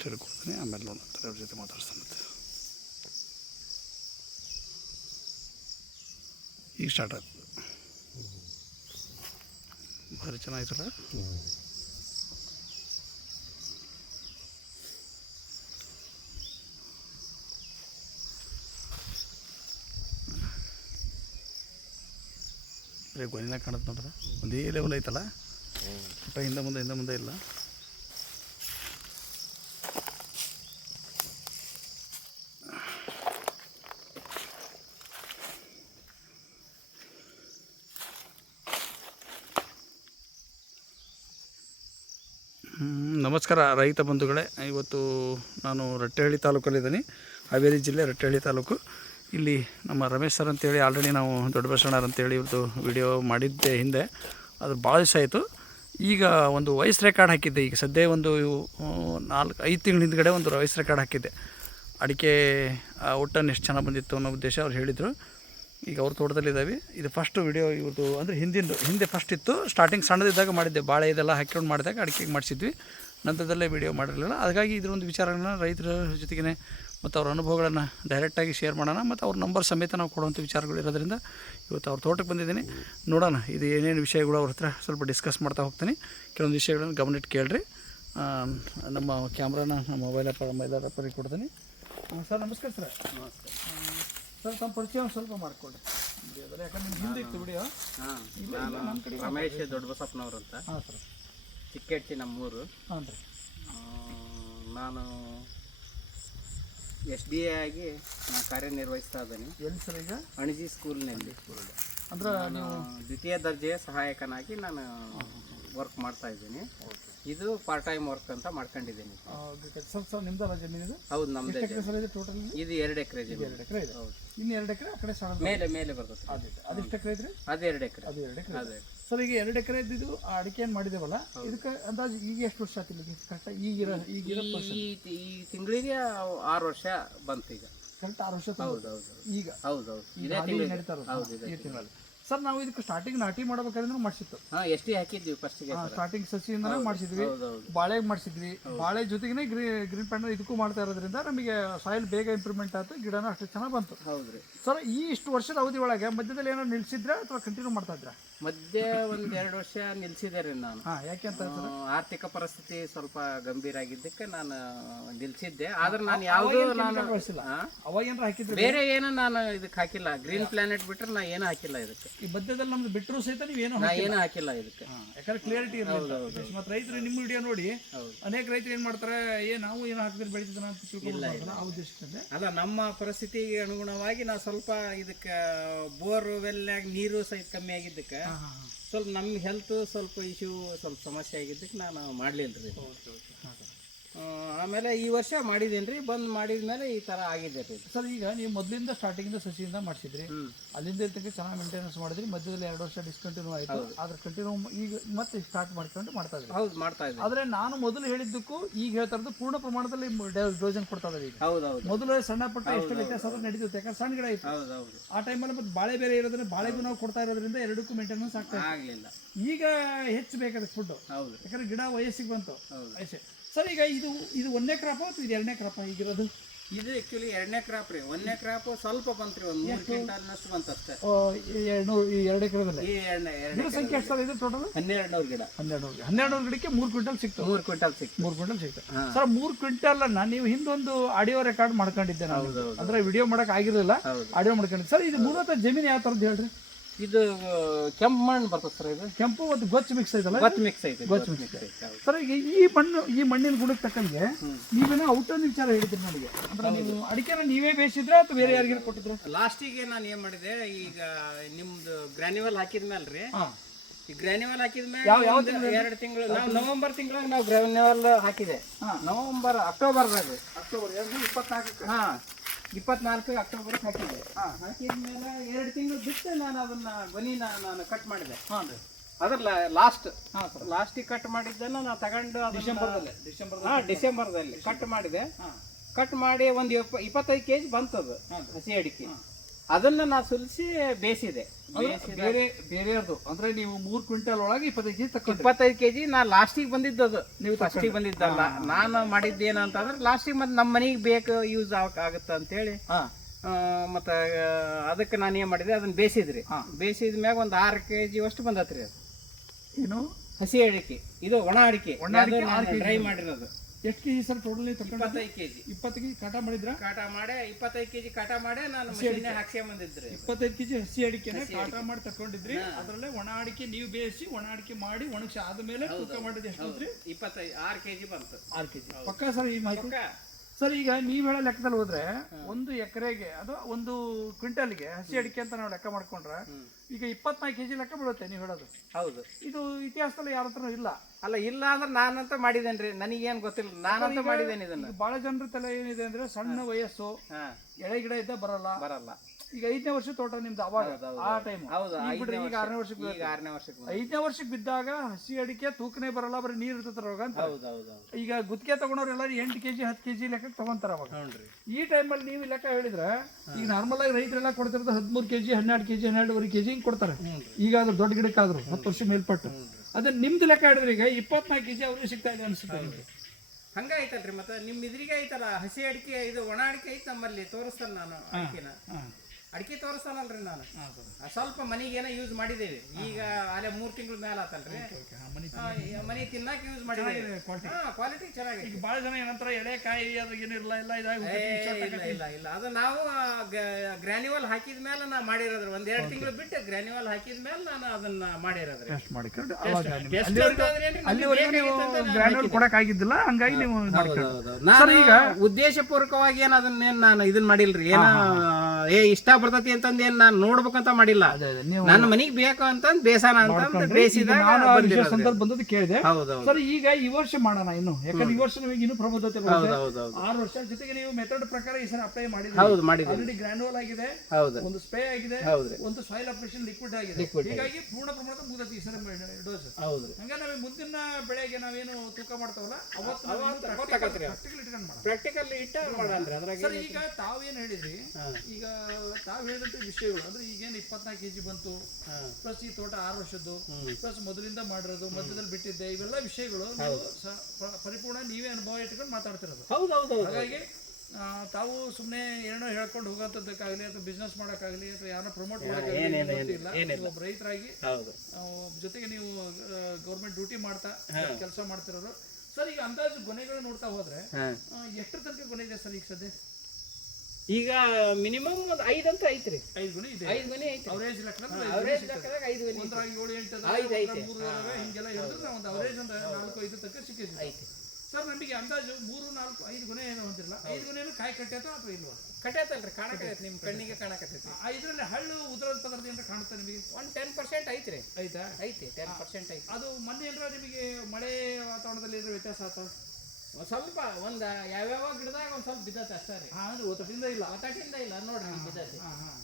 ಇಷ್ಟೇ ಹೇಳ್ಕೊಡ್ತೀನಿ ಆಮೇಲೆ ನೋಡೋಣ ಅವ್ರ ಜೊತೆ ಮಾತಾಡ್ಸ್ತಾನೆ ಈಗ ಸ್ಟಾರ್ಟ್ ಆಗ್ತದೆ ಭಾರಿ ಚೆನ್ನಾಗಿತ್ತಲ್ಲ? ಬರೀ ಗೊನಿನ ಕಾಣುತ್ತೆ ನೋಡ್ರಿ. ಒಂದೇ ಲೆವೆಲ್ ಐತಲ್ಲ? ಹಿಂದೆ ಮುಂದೆ ಹಿಂದೆ ಮುಂದೆ ಇಲ್ಲ? ನಮಸ್ಕಾರ ರೈತ ಬಂಧುಗಳೇ. ಇವತ್ತು ನಾನು ರಟ್ಟೆಹಳ್ಳಿ ತಾಲೂಕಲ್ಲಿದ್ದೀನಿ. ಹಾವೇರಿ ಜಿಲ್ಲೆ ರಟ್ಟೆಹಳ್ಳಿ ತಾಲೂಕು. ಇಲ್ಲಿ ನಮ್ಮ ರಮೇಶ್ ಸರ್ ಅಂತೇಳಿ ಆಲ್ರೆಡಿ ನಾವು ದೊಡ್ಡ ಬಸವಣ್ಣರ್ ಅಂತೇಳಿ ಇವತ್ತು ವಿಡಿಯೋ ಮಾಡಿದ್ದೆ ಹಿಂದೆ. ಅದು ಭಾಳ ದಿವಸ ಆಯಿತು. ಈಗ ಒಂದು ವಾಯ್ಸ್ ರೆಕಾರ್ಡ್ ಹಾಕಿದ್ದೆ. ಈಗ ಸದ್ಯ ಒಂದು ನಾಲ್ಕು, ಐದು ತಿಂಗಳ ಹಿಂದ್ಗಡೆ ಒಂದು ವಾಯ್ಸ್ ರೆಕಾರ್ಡ್ ಹಾಕಿದ್ದೆ. ಅಡಿಕೆ ಒಟ್ಟನ್ನು ಎಷ್ಟು ಚೆನ್ನಾಗಿ ಬಂದಿತ್ತು ಅನ್ನೋ ಉದ್ದೇಶ ಅವ್ರು ಹೇಳಿದರು. ಈಗ ಅವ್ರ ತೋಟದಲ್ಲಿದ್ದಾವೆ ಇದು ಫಸ್ಟ್ ವಿಡಿಯೋ ಇವ್ರದ್ದು ಅಂದರೆ ಹಿಂದಿಂದು ಹಿಂದೆ ಫಸ್ಟ್ ಇತ್ತು. ಸ್ಟಾರ್ಟಿಂಗ್ ಸಣ್ಣದಿದ್ದಾಗ ಮಾಡಿದ್ದೆ. ಬಾಳೆ ಇದೆಲ್ಲ ಹಾಕ್ಕೊಂಡು ಮಾಡಿದಾಗ ಅಡಿಕೆಗೆ ಮಾಡಿಸಿದ್ವಿ. ನಂತರದಲ್ಲೇ ವಿಡಿಯೋ ಮಾಡಿರಲಿಲ್ಲ. ಹಾಗಾಗಿ ಇದರೊಂದು ವಿಚಾರಗಳನ್ನ ರೈತರ ಜೊತೆಗೇ ಮತ್ತು ಅವ್ರ ಅನುಭವಗಳನ್ನು ಡೈರೆಕ್ಟಾಗಿ ಶೇರ್ ಮಾಡೋಣ ಮತ್ತು ಅವ್ರ ನಂಬರ್ ಸಮೇತ ನಾವು ಕೊಡುವಂಥ ವಿಚಾರಗಳು ಇರೋದ್ರಿಂದ ಇವತ್ತು ಅವ್ರ ತೋಟಕ್ಕೆ ಬಂದಿದ್ದೀನಿ. ನೋಡೋಣ, ಇದು ಏನೇನು ವಿಷಯಗಳು ಅವ್ರ ಹತ್ರ ಸ್ವಲ್ಪ ಡಿಸ್ಕಸ್ ಮಾಡ್ತಾ ಹೋಗ್ತೀನಿ. ಕೆಲವೊಂದು ವಿಷಯಗಳನ್ನು ಗಮನಿಟ್ಟು ಕೇಳ್ರಿ. ನಮ್ಮ ಕ್ಯಾಮ್ರಾನ ನಮ್ಮ ಮೊಬೈಲ್ ಅಪ್ಪ ಮೊಬೈಲ್ ಕೊಡ್ತೀನಿ. ಸರ್, ನಮಸ್ಕಾರ ಸರ್. ಸರ್ ತಮ್ಮ ಪರಿಚಯ ಒಂದು ಸ್ವಲ್ಪ ಮಾಡ್ಕೊಡಿ. ಯಾಕಂದ್ರೆ ನಿಮ್ಗೆ ಹಿಂದೆ ಇತ್ತು ವಿಡಿಯೋ ಹಾಂ ನಾನು ರಮೇಶ್ ದೊಡ್ಡಬಸಪ್ಪನವ್ರು ಅಂತ. ಹಾಂ ಸರ್. ಚಿಕ್ಕೆಟ್ಟಿ ನಮ್ಮೂರು. ಹಾಂ ರೀ. ಆ, ನಾನು ಎಸ್ ಡಿ ಎ ಆಗಿ ನಾನು ಕಾರ್ಯನಿರ್ವಹಿಸ್ತಾ ಇದ್ದೀನಿ. ಎಲ್ಲಿ ಸರ್ ಈಗ? ಅಣಜಿ ಸ್ಕೂಲ್ನಲ್ಲಿ. ಅಂದ್ರೆ ನಾನು ದ್ವಿತೀಯ ದರ್ಜೆಯ ಸಹಾಯಕನಾಗಿ ನಾನು ವರ್ಕ್ ಮಾಡ್ತಾ ಇದ್ದೀನಿ. ಇದು ಪಾರ್ಟ್ ಟೈಮ್ ವರ್ಕ್ ಅಂತ ಮಾಡ್ಕೊಂಡಿದ್ದೀನಿ. ಆ, ಸ್ವಲ್ಪ ಸರ್ ನಿಮ್ದಲ್ಲ ಹೌದು ನಮ್ದು ಎಕರೆ ಸರ್ ಇದೆ ಟೋಟಲ್ ಇದು? ಎರಡು ಎಕರೆ ಜಮೀನು. ಎರಡು ಎಕರೆ ಇದೆ. ಹೌದು. ಇನ್ನು ಎರಡು ಎಕರೆ ಆ ಕಡೆ ಸಣ್ಣ ಮೇಲೆ ಮೇಲೆ ಬರ್ತದೆ. ಅದಿದೆ ಅದೆಷ್ಟು ಎಕರೆ ಐತ್ರಿ ಅದು ಎರಡು ಎಕರೆ. ಅದು ಎರಡು ಎಕರೆ. ಅದೇ. ಸರ್ ಈಗ ಎರಡು ಎಕರೆ ಇದ್ದಿದ್ದು ಆ ಅಡಿಕೆ ಏನು ಮಾಡಿದೇವಲ್ಲ ಇದಕ್ಕೆ ಅಂದಾಜು ಈಗ ಎಷ್ಟು ವರ್ಷ ಆತಿಲ್ಲ ಈಗ ಕರೆಕ್ಟ್ ಈಗಿರೋ ಈಗಿರೋ ಈ ಈ ತಿಂಗಳಿಗೆ ಆರು ವರ್ಷ ಬಂತು ಈಗ. ಕರೆಕ್ಟ್ ಆರು ವರ್ಷ ಹೌದು ಹೌದು ಈಗ. ಹೌದು ಹೌದು. ಇದೇ ತಿಂಗಳು ಹೌದು ಈ ತಿಂಗಳಲ್ಲಿ. ಸರ್ ನಾವು ಇದಕ್ಕೆ ಸ್ಟಾರ್ಟಿಂಗ್ ನಾಟಿ ಮಾಡ್ಬೇಕಾದ್ರೆ ಮಾಡಿಸಿತ್ತು. ಹಾ ಎಷ್ಟಿ ಹಾಕಿದ್ವಿ ಫಸ್ಟ್ ಸ್ಟಾರ್ಟಿಂಗ್ ಸಸಿಯಿಂದ ಮಾಡಿಸಿದ್ವಿ. ಬಾಳೆ ಬಾಳೆಗೆ ಮಾಡಿಸಿದ್ವಿ. ಬಾಳೆ ಜೊತೆಗೆ ಗ್ರೀ ಗ್ರೀನ್ ಪ್ಯಾಂಡ್ ಇದಕ್ಕೂ ಮಾಡ್ತಾ ಇರೋದ್ರಿಂದ ನಮಗೆ ಸಾಯಿಲ್ ಬೇಗ ಇಂಪ್ರೂವ್ಮೆಂಟ್ ಆಯ್ತು ಗಿಡನ ಅಷ್ಟು ಚೆನ್ನಾಗಿ ಬಂತು. ಹೌದ್ರಿ ಸರ್ ಈ ಇಷ್ಟು ವರ್ಷದ ಅವಧಿ ಒಳಗೆ ಮಧ್ಯದಲ್ಲಿ ಏನೋ ನಿಲ್ಸಿದ್ರೆ ಅಥವಾ ಕಂಟಿನ್ಯೂ ಮಾಡ್ತಾ ಇದ್ರ? ಮಧ್ಯೆ ಒಂದ್ ಎರಡು ವರ್ಷ ನಿಲ್ಸಿದೆ ರೀ ನಾನು. ಹಾಂ ಯಾಕೆ ಅಂತ ಆರ್ಥಿಕ ಪರಿಸ್ಥಿತಿ ಸ್ವಲ್ಪ ಗಂಭೀರ ಆಗಿದ್ದಕ್ಕೆ ನಾನು ನಿಲ್ಸಿದ್ದೆ. ಆದ್ರೆ ನಾನು ಯಾವ್ದು ನಾನು? ಅವಾಗ ಹಾಕಿದ್ರಿ? ಬೇರೆ ಏನೋ ನಾನು ಇದಕ್ಕೆ ಹಾಕಿಲ್ಲ. ಗ್ರೀನ್ ಪ್ಲಾನೆಟ್ ಬಿಟ್ರೆ ನಾನು ಏನೂ ಹಾಕಿಲ್ಲ ಇದಕ್ಕೆ. ಈ ಮಧ್ಯದಲ್ಲಿ ನಮ್ದು ಬಿಟ್ಟರು ಸಹಿತ ನೀವು ನಾ ಏನು ಹಾಕಿಲ್ಲ ಇದಕ್ಕೆ. ಯಾಕಂದ್ರೆ ಕ್ಲಿಯರಿಟಿ ಇರಲಿಲ್ಲ. ಮತ್ತೆ ರೈತರು ನಿಮ್ಮ ವಿಡಿಯೋ ನೋಡಿ ಅನೇಕ ರೈತರು ಏನ್ ಮಾಡ್ತಾರೆ ಏ ನಾವು ಏನು ಹಾಕಿದ್ರೆ ಬೆಳಿತಿದ್ದಾನ ಅಂತ ತಿಳ್ಕೊಂಡು ಆ ಉದ್ದೇಶಕ್ಕೆ ಅಲ್ಲ ನಮ್ಮ ಪರಿಸ್ಥಿತಿಗೆ ಅನುಗುಣವಾಗಿ ನಾವು ಸ್ವಲ್ಪ ಇದಕ್ಕೆ ಬೋರ್ ವೆಲ್ನಾಗ ನೀರು ಸಹಿತ ಕಮ್ಮಿ ಆಗಿದ್ದಕ್ಕೆ ಸ್ವಲ್ಪ ನಮ್ಮ ಹೆಲ್ತ್ ಸ್ವಲ್ಪ ಇಶ್ಯೂ ಸ್ವಲ್ಪ ಸಮಸ್ಯೆ ಆಗಿದ್ದಕ್ಕೆ ನಾನು ಮಾಡಲಿಲ್ಲ ರೀ ಆಮೇಲೆ ಈ ವರ್ಷ ಮಾಡಿದ್ದೀನಿ ರೀ ಬಂದು ಮಾಡಿದ ಮೇಲೆ ಈ ಥರ ಆಗಿದೆ ರೀ ಸರ್ ಈಗ ನೀವು ಮೊದಲಿಂದ ಸ್ಟಾರ್ಟಿಂಗ್ ಸಸಿಯಿಂದ ಮಾಡಿಸಿದ್ರಿ. ಅಲ್ಲಿಂದ ಇರ್ತಕ್ಕೆ ಚೆನ್ನಾಗಿ ಮೇಂಟೆನೆನ್ಸ್ ಮಾಡಿದ್ರಿ. ಮಧ್ಯದಲ್ಲಿ ಎರಡು ವರ್ಷ ಡಿಸ್ಕಂಟಿನ್ಯೂ ಆಯ್ತು. ಆದ್ರೆ ಕಂಟಿನ್ಯೂ ಈಗ ಮತ್ತೆ ಸ್ಟಾರ್ಟ್ ಮಾಡ್ಕೊಂಡು ಮಾಡ್ತಾ ಇದ್ರಿ ಹೌದು ಮಾಡ್ತಾ ಇದ್ರಿ ಆದ್ರೆ ನಾನು ಮೊದಲು ಹೇಳಿದ್ದಕ್ಕೂ ಈಗ ಹೇಳ್ತಾ ಇರೋದು ಪೂರ್ಣ ಪ್ರಮಾಣದಲ್ಲಿ ಡೋಸನ್ ಕೊಡ್ತಾ ಇದ್ದೀವಿ ಹೌದು ಹೌದು. ಮೊದಲು ಸಣ್ಣ ಪಟ್ಟ ಎಷ್ಟು ವ್ಯತ್ಯಾಸ ಆದ್ರೆ ನಡೀತಿತ್ತು. ಯಾಕಂದ್ರೆ ಸಣ್ಣ ಗಿಡ ಇತ್ತು. ಹೌದು ಹೌದು. ಆ ಟೈಮಲ್ಲಿ ಮತ್ತೆ ಬಾಳೆ ಬೇರೆ ಇರೋದ್ರೆ ಬಾಳೆಗೂ ನಾವು ಕೊಡ್ತಾ ಇರೋದ್ರಿಂದ ಎರಡಕ್ಕೂ ಮೇಂಟೆನೆನ್ಸ್ ಆಗ್ತಾ ಆಗಲಿಲ್ಲ. ಈಗ ಹೆಚ್ಚು ಬೇಕಾದ ಫುಡ್ ಹೌದು. ಯಾಕಂದ್ರೆ ಗಿಡ ವಯಸ್ಸಿಗೆ ಬಂತು. ಹೌದು. ಅಷ್ಟೇ ಸರ್ ಈಗ ಇದು ಇದು ಒಂದೇ ಕ್ರಾಪ್ ಅಥವಾ ಇದು ಎರಡನೇ ಕ್ರಾಪ್ ಈಗಿರೋದು? ಇದು ಆ್ಯಕ್ಚುಲಿ ಎರಡನೇ ಕ್ರಾಪ್ ರೀ. ಒಂದನೇ ಕ್ರಾಪ್ ಸ್ವಲ್ಪ ಬಂತ್ರಿ ಒಂದು ಮೂರು ಕ್ವಿಂಟಲ್ನಷ್ಟು ಬಂತು ಅಷ್ಟೇ ಎರಡು ಈ ಎರಡು ಎಕರೆದಲ್ಲಿ ಈ ಎರಡನೇ ಗಿಡ ಸಂಖ್ಯೆ ಎಷ್ಟು ಸರ್ ಇದು ಟೋಟಲ್ ಹನ್ನೆರಡು ನೂರು ಗಿಡ. ಹನ್ನೆರಡು ನೂರು ಹನ್ನೆರಡು ನೂರು ಗಿಡಕ್ಕೆ ಮೂರು ಕ್ವಿಂಟಲ್ ಸಿಕ್ತು. ಮೂರು ಕ್ವಿಂಟಲ್ ಸಿಕ್ತು. ಮೂರು ಕ್ವಿಂಟಲ್ ಸಿಕ್ತು. ಸರ್ ಮೂರು ಕ್ವಿಂಟಲ್ ಅನ್ನ ನೀವು ಹಿಂದೊಂದು ಆಡಿಯೋ ರೆಕಾರ್ಡ್ ಮಾಡ್ಕೊಂಡಿದ್ದೆ ನಾವು ಅಂದ್ರೆ ವಿಡಿಯೋ ಮಾಡಕ್ ಆಗಿರಲಿಲ್ಲ. ಆಡಿಯೋ ಮಾಡ್ಕೊಂಡಿದ್ದೆ. ಸರ್ ಇದು ಮೂಲತಃ ಜಮೀನು ಯಾವ ಥರದ್ದು ಹೇಳ್ರಿ? ಇದು ಕೆಂಪು ಮಣ್ಣು ಬರ್ತದೆ ಸರ್ ಇದು? ಕೆಂಪು ಮತ್ತು ಗೊಚ್ಚು ಮಿಕ್ಸ್ ಐತಲ್ಲ ಗೊತ್ತು ಮಿಕ್ಸ್ ಐತೆ mix ಮಿಕ್ಸ್ ಐತೆ ಸರ್ ಈಗ ಈ ಮಣ್ಣು ಈ ಮಣ್ಣಿನ ಗುಣಕ್ಕೆ ತಕ್ಕಂಗೆ ನೀವೇನೋ ಔಟರ್ ವಿಚಾರ ಹೇಳಿದ್ರಿ ನನಗೆ. ಅಂದ್ರೆ ನೀವು ಅಡಿಕೆನ ನೀವೇ ಬೇಯಿಸಿದ್ರೆ ಅಥವಾ ಬೇರೆ ಯಾರಿಗಾರು ಕೊಟ್ಟಿದ್ರು? ಲಾಸ್ಟಿಗೆ ನಾನು ಏನು ಮಾಡಿದೆ ಈಗ ನಿಮ್ದು ಗ್ರಾನ್ಯುವಲ್ ಹಾಕಿದ್ಮೇಲೆ ರೀ ಈ ಗ್ರಾನ್ಯುವಲ್ ಹಾಕಿದ್ಮೇಲೆ ಮೇಲೆ ಎರಡು ತಿಂಗಳು ನಾವು ನವೆಂಬರ್ ತಿಂಗಳಾಗ ನಾವು ಗ್ರಾನ್ಯುವಲ್ ಹಾಕಿದೆ. ನವೆಂಬರ್ ಅಕ್ಟೋಬರ್ದಾಗ. ಅಕ್ಟೋಬರ್ ಎರಡು ಇಪ್ಪತ್ನಾಲ್ಕು ಹಾ. ಇಪ್ಪತ್ನಾಲ್ಕು ಅಕ್ಟೋಬರ್ ಹಾಕಿದ್ದೆ ಹಾಕಿದ ಮೇಲೆ ಎರಡು ತಿಂಗಳು ಬಿಟ್ಟು ನಾನು ಅದನ್ನ ಗೊನಿನ ನಾನು ಕಟ್ ಮಾಡಿದೆ. ಹಾಂ ರೀ. ಅದ್ರ ಲಾಸ್ಟ್ ಹಾಂ ಸರ್. ಲಾಸ್ಟಿಗೆ ಕಟ್ ಮಾಡಿದ್ದನ್ನ ನಾವು ತಗೊಂಡು ಡಿಸೆಂಬರ್ದಲ್ಲಿ ಡಿಸೆಂಬರ್ ಹಾ ಡಿಸೆಂಬರ್ದಲ್ಲಿ ಕಟ್ ಮಾಡಿದೆ. ಹಾಂ. ಕಟ್ ಮಾಡಿ ಒಂದು ಇಪ್ಪ ಇಪ್ಪತ್ತೈದು ಕೆ ಜಿ ಬಂತದು. ಹಸಿ ಅಡಿಕೆ. ಅದನ್ನ ನಾ ಸುಲಿಸಿ ಬೇಯಿಸಿದೆ. ಬೇರೆ ಬೇರೆಯದು ಅಂದ್ರೆ ನೀವು ಮೂರ್ ಕ್ವಿಂಟಲ್ ಒಳಗೆ ಇಪ್ಪತ್ತೈದು ಕೆಜಿ ತಕ್ಕ ಇಪ್ಪತ್ತೈದು ಕೆಜಿ ನಾ ಲಾಸ್ಟಿಗೆ ಬಂದಿದ್ದದು ನೀವು ಫಸ್ಟಿಗೆ ಬಂದಿದ್ದಲ್ಲ. ನಾನು ಮಾಡಿದ್ದೇನು ಅಂತಂದ್ರೆ ಲಾಸ್ಟಿಗೆ ಮತ್ತೆ ನಮ್ಮ ಮನೆಗೆ ಬೇಕು ಯೂಸ್ ಆಗುತ್ತೆ ಅಂತೇಳಿ. ಮತ್ತೆ ಅದಕ್ಕೆ ನಾನು ಏನು ಮಾಡಿದೆ. ಅದನ್ನ ಬೇಯಿಸಿದ್ರಿ. ಬೇಯಿಸಿದ ಮ್ಯಾಗ ಒಂದು ಆರು ಕೆ ಜಿ ಅಷ್ಟು ಬಂದತ್ರಿ ಅದು. ಏನು? ಹಸಿ ಅಡಿಕೆ. ಇದು ಒಣ ಅಡಿಕೆ. ಡ್ರೈ ಮಾಡಿರೋದು. ಎಷ್ಟು ಕೆಜಿ ಸರ್ ಟೋಟಲ್ ನೀವು ತಗೊಂಡು ಇಪ್ಪತ್ತೈದು ಕೆಜಿ. ಇಪ್ಪತ್ತು ಕೆಜಿ ಕಾಟ ಮಾಡಿದ್ರ? ಕಾಟ ಮಾಡಿ ಇಪ್ಪತ್ತೈದು ಕೆಜಿ ಕಾಟಾ ಮಾಡಿ ನಾನು ಮಷೀನ್ ಹಾಕ್ಸ್ಕೊಂಡ್ ಬಂದಿದ್ರಿ ಇಪ್ಪತ್ತೈದು ಕೆಜಿ ಹಸಿ ಅಡಿಕೆನ ಕಾಟ ಮಾಡಿ ತಕೊಂಡಿದ್ರಿ. ಅದರಲ್ಲೇ ಒಣ ಅಡಿಕೆ ನೀವು ಬೇಯಿಸಿ ಒಣ ಅಡಿಕೆ ಮಾಡಿ ಒಣಗಿಸಿ ಆದ್ಮೇಲೆ ತೂಕ ಮಾಡಿದ್ರಿ ಎಷ್ಟು ಇಪ್ಪತ್ತೈದು ಆರು ಕೆಜಿ ಬಂತು. ಆರು ಕೆಜಿ. ಪಕ್ಕ ಸರ್ ಈ ಮಾಹಿತಿ? ಪಕ್ಕ. ಸರ್ ಈಗ ನೀವು ಹೇಳೋ ಲೆಕ್ಕದಲ್ಲಿ ಹೋದ್ರೆ ಒಂದು ಎಕರೆಗೆ ಅದು ಒಂದು ಕ್ವಿಂಟಲ್ಗೆ ಹಸಿ ಅಡಿಕೆ ಅಂತ ನಾವು ಲೆಕ್ಕ ಮಾಡ್ಕೊಂಡ್ರೆ ಈಗ ಇಪ್ಪತ್ನಾಲ್ಕು ಕೆಜಿ ಲೆಕ್ಕ ಬೀಳುತ್ತೆ ನೀವು ಹೇಳೋದು. ಹೌದು. ಇದು ಇತಿಹಾಸದಲ್ಲಿ ಯಾರ ಹತ್ರನೂ ಇಲ್ಲ. ಅಲ್ಲ ಇಲ್ಲ ಅಂದ್ರೆ ನಾನಂತ ಮಾಡಿದೇನ್ರಿ ನನಗೇನು ಗೊತ್ತಿಲ್ಲ. ನಾನಂತ ಮಾಡಿದ್ದೇನೆ ಇದನ್ನ. ಬಹಳ ಜನರ ತಲೆ ಏನಿದೆ ಅಂದ್ರೆ ಸಣ್ಣ ವಯಸ್ಸು ಎಳೆ ಗಿಡ ಇದ್ದ ಬರಲ್ಲ. ಬರಲ್ಲ. ಈಗ ಐದನೇ ವರ್ಷ ತೋಟ ನಿಮ್ದು ಅವಾಗ ಆ ಟೈಮ್ ಈಗ ಆರನೇ ವರ್ಷಕ್ಕೆ ಆರನೇ ವರ್ಷಕ್ಕೆ ಐದನೇ ವರ್ಷಕ್ಕೆ ಬಿದ್ದಾಗ ಹಸಿ ಅಡಿಕೆ ತೂಕನೇ ಬರಲ್ಲ ಬರೀ ನೀರು ಇರ್ತದ ರೋಗ ಅಂತ. ಈಗ ಗುತ್ತಿಗೆ ತಗೊಂಡವ್ರೆಲ್ಲ ಎಂಟು ಕೆಜಿ ಹತ್ತು ಕೆಜಿ ಲೆಕ್ಕಕ್ಕೆ ತಗೊಂತಾರ ಅವಾಗ. ಈ ಟೈಮಲ್ಲಿ ನೀವು ಲೆಕ್ಕ ಹೇಳಿದ್ರೆ ಈಗ ನಾರ್ಮಲ್ ಆಗಿ ರೈತರೆಲ್ಲ ಕೊಡ್ತಿರೋದು ಹದಿಮೂರು ಕೆಜಿ ಹನ್ನೆರಡು ಕೆಜಿ ಹನ್ನೆರಡುವರೆ ಕೆಜಿ ಹಿಂಗೆ ಕೊಡ್ತಾರೆ. ಈಗ ಅದು ದೊಡ್ಡ ಗಿಡಕ್ಕಾದ್ರು ಹತ್ತು ವರ್ಷ ಮೇಲ್ಪಟ್ಟು. ಅದನ್ನ ನಿಮ್ದು ಲೆಕ್ಕ ಹೇಳಿದ್ರೆ ಈಗ ಇಪ್ಪತ್ನಾಲ್ಕು ಕೆಜಿ ಅವ್ರಿಗೆ ಸಿಗ್ತಾ ಇದೆ ಅನ್ಸುತ್ತೆ ಹಂಗ ಐತಲ್ರಿ ಮತ್ತೆ ನಿಮ್ ಇದ್ರಿಗೆ ಐತಲ್ಲ ಹಸಿ ಅಡಿಕೆ ಇದು ಒಣ ಅಡಿಕೆ ಐತೆ ನಮ್ಮಲ್ಲಿ ತೋರಿಸ್ತಾನೆ ನಾನು ಅಡಿಕೆನ. ಅಡಿಕೆ ತೋರಿಸ್ತಾನಲ್ರಿ ನಾನು. ಆ, ಸ್ವಲ್ಪ ಮನೆಗೆ ಏನೋ ಯೂಸ್ ಮಾಡಿದ್ದೇವೆ ಈಗ ಅಲ್ಲೇ ಮೂರು ತಿಂಗಳ ಮೇಲೆ ಆತಲ್ರಿ. ಮನೆ ತಿನ್ನಾಕ ಯೂಸ್ ಮಾಡಿದ್ದೇವೆ. ಕ್ವಾಲಿಟಿ ಚೆನ್ನಾಗಿದೆ. ಈಗ ಭಾಳ ಜನ ಏನಂತರ ಎಳೆ ಕಾಯಿ ಅದು ಏನಿರಲ್ಲ ಇಲ್ಲ ಇದಾಗಿ ಇಲ್ಲ ಇಲ್ಲ ಅದು ನಾವು ಗ್ರ್ಯಾನ್ಯುವಲ್ ಹಾಕಿದ ಮೇಲೆ ನಾ ಮಾಡಿರೋದ್ರಿ ಒಂದ್ ಎರಡು ತಿಂಗಳು ಬಿಟ್ಟು ಗ್ರ್ಯಾನ್ಯುವಲ್ ಹಾಕಿದ ಮೇಲೆ ನಾನು ಅದನ್ನ ಮಾಡಿರೋದ್ರಿ ಟೆಸ್ಟ್ ಮಾಡಿಕೊಂಡು ಕೊಡಕ್ ಆಗಿದ್ದಿಲ್ಲ ಹಂಗಾಗಿ ನೀವು ನಾನು ಈಗ ಉದ್ದೇಶಪೂರ್ವಕವಾಗಿ ಏನು ಅದನ್ನ ನಾನು ಇದನ್ನ ಮಾಡಿಲ್ರಿ? ಏನ ಏ ಇಷ್ಟ ಬರ್ತತಿ ಅಂತಂದ್ ಏನ್ ನಾನು ನೋಡ್ಬೇಕಂತ ಮಾಡಿಲ್ಲ. ನನ್ನ ಮನಿಗ್ ಬೇಕು ಅಂತಂದ್ ಬೇಸನ ಅಂತ ಬೇಸಿದಾಗ ಸಂದರ್ಭ ಬಂದದ್ದು ಕೇಳಿದೆ. ಸರ್ ಈಗ ಈ ವರ್ಷ ಮಾಡೋಣ ಇನ್ನು. ಯಾಕಂದ್ರೆ ಈ ವರ್ಷ ನಿಮಗೆ ಇನ್ನು ಪ್ರಬುದ್ಧತೆ ಆರು ವರ್ಷ ಜೊತೆಗೆ ನೀವು ಮೆಥಡ್ ಪ್ರಕಾರ ಈ ಸಲ ಅಪ್ಲೈ ಮಾಡಿದ್ರಿ ಹೌದು ಮಾಡಿದ್ರಿ ಆಲ್ರೆಡಿ ಗ್ರಾನ್ಯುವಲ್ ಆಗಿದೆ. ಹೌದು. ಒಂದು ಸ್ಪ್ರೇ ಆಗಿದೆ. ಹೌದು. ಒಂದು ಸಾಯಿಲ್ ಆಪರೇಷನ್ ಲಿಕ್ವಿಡ್ ಆಗಿದೆ. ಹೀಗಾಗಿ ಪೂರ್ಣ ಪ್ರಮಾಣದ ಮುಗ್ದತಿ ಈ ಸಲ ಡೋಸ್ ಹೌದು. ಹಂಗ ನಾವು ಮುಂದಿನ ಬೆಳೆಗೆ ನಾವೇನು ತೂಕ ಮಾಡ್ತಾವಲ್ಲ ಅವತ್ತು. ಪ್ರಾಕ್ಟಿಕಲ್ ಇಟ್ಕೊಂಡು ಪ್ರಾಕ್ಟಿಕಲ್ ಇಟ್ಟ ಈಗ ತಾವೇನು ಹೇಳಿದ್ರಿ ಈಗ ತಾವು ಹೇಳಿದಂತ ವಿಷಯಗಳು. ಅಂದ್ರೆ ಈಗೇನು ಇಪ್ಪತ್ನಾಲ್ಕು ಕೆಜಿ ಬಂತು. ಪ್ಲಸ್ ಈ ತೋಟ ಆರು ವರ್ಷದ್ದು. ಪ್ಲಸ್ ಮೊದಲಿಂದ ಮಾಡಿರೋದು ಮಧ್ಯದಲ್ಲಿ ಬಿಟ್ಟಿದ್ದೆ. ಇವೆಲ್ಲ ವಿಷಯಗಳು. ಪರಿಪೂರ್ಣ ನೀವೇ ಅನುಭವ ಇಟ್ಕೊಂಡು ಮಾತಾಡ್ತಿರೋದು. ಹಾಗಾಗಿ ತಾವು ಸುಮ್ಮನೆ ಏನೋ ಹೇಳ್ಕೊಂಡು ಹೋಗೋಂಥದ್ದಕ್ಕಾಗಲಿ ಅಥವಾ ಬಿಸ್ನೆಸ್ ಮಾಡೋಕ್ಕಾಗಲಿ ಅಥವಾ ಯಾರನ್ನ ಪ್ರಮೋಟ್ ಮಾಡೋಕ್ಕಾಗಲಿ ಒಬ್ಬ ರೈತರಾಗಿ ಜೊತೆಗೆ ನೀವು ಗೌರ್ಮೆಂಟ್ ಡ್ಯೂಟಿ ಮಾಡ್ತಾ ಕೆಲಸ ಮಾಡ್ತಿರೋದು. ಸರ್ ಈಗ ಅಂದಾಜು ಗೊನೆಗಳು ನೋಡ್ತಾ ಹೋದ್ರೆ ಎಷ್ಟು ಎಷ್ಟರ ತನಕ ಗೊನೆ ಇದೆ ಸರ್ ಈಗ ಸದ್ಯ? ಈಗ ಮಿನಿಮಮ್ ಒಂದು ಐದು ಅಂತ ಐತ್ರಿ. ಐದು ಗುಣ ಇದೆ. ಐದು ಗುಣ ಐತಿ ಅವರೇಜ್ ಲೆಕ್ಕ ಅವರೇಜ್ ಲೆಕ್ಕದಾಗ ಐದು ಮನೆ ಒಂದರ ಏಳು ಎಂಟು ಐದು ಐತೆ. ಹಿಂಗೆಲ್ಲ ಹೇಳಿದ್ರೆ ನಾವು ಒಂದು ಅವರೇಜ್ ಅಂತ ನಾಲ್ಕು ಐದು ತಕ್ಕ ಸಿಕ್ಕಿದ್ವಿ ಐತೆ ಸರ್ ನಮಗೆ ಅಂದಾಜು ಮೂರು ನಾಲ್ಕು ಐದು ಗುಣ ಏನೋ ಹೊಂದಿರಲ್ಲ ಐದು ಏನು ಕಾಯಿ ಕಟ್ಟೈತೋ ಅಥವಾ ಇಲ್ವಾ? ಕಟ್ಯಾತಲ್ರಿ ಕಾಣಕತ್ತೈತಿ ನಿಮ್ಮ ಕಣ್ಣಿಗೆ ಕಾಣಕತ್ತೈತಿ. ಇದರಲ್ಲಿ ಹಳ್ಳು ಉದುರದ ಪದಾರ್ಥ ಏನಾರ ಕಾಣುತ್ತಾ ನಿಮಗೆ? ಒಂದು ಟೆನ್ ಪರ್ಸೆಂಟ್ ಐತ್ರಿ. ಐತೆ? ಐತಿ ಟೆನ್ ಪರ್ಸೆಂಟ್ ಐತಿ ಅದು ಮೊನ್ನೆ ಏನಾರ ನಿಮಗೆ ಮಳೆ ವಾತಾವರಣದಲ್ಲಿ ಏನಾರ ವ್ಯತ್ಯಾಸ ಆತ ಒಂದ್ ಸ್ವಲ್ಪ ಒಂದು ಯಾವ್ಯಾವ ಗಿಡದಾಗ ಒಂದ್ ಸ್ವಲ್ಪ ಬಿದ್ದತೆ ಅಷ್ಟೇ ರೀ. ಅಂದ್ರೆ ಒತ್ತದಿಂದ ಇಲ್ಲ. ಒತ್ತಟಿಂದ ಇಲ್ಲ ನೋಡ್ರಿ ಬಿದ್ದತೆ.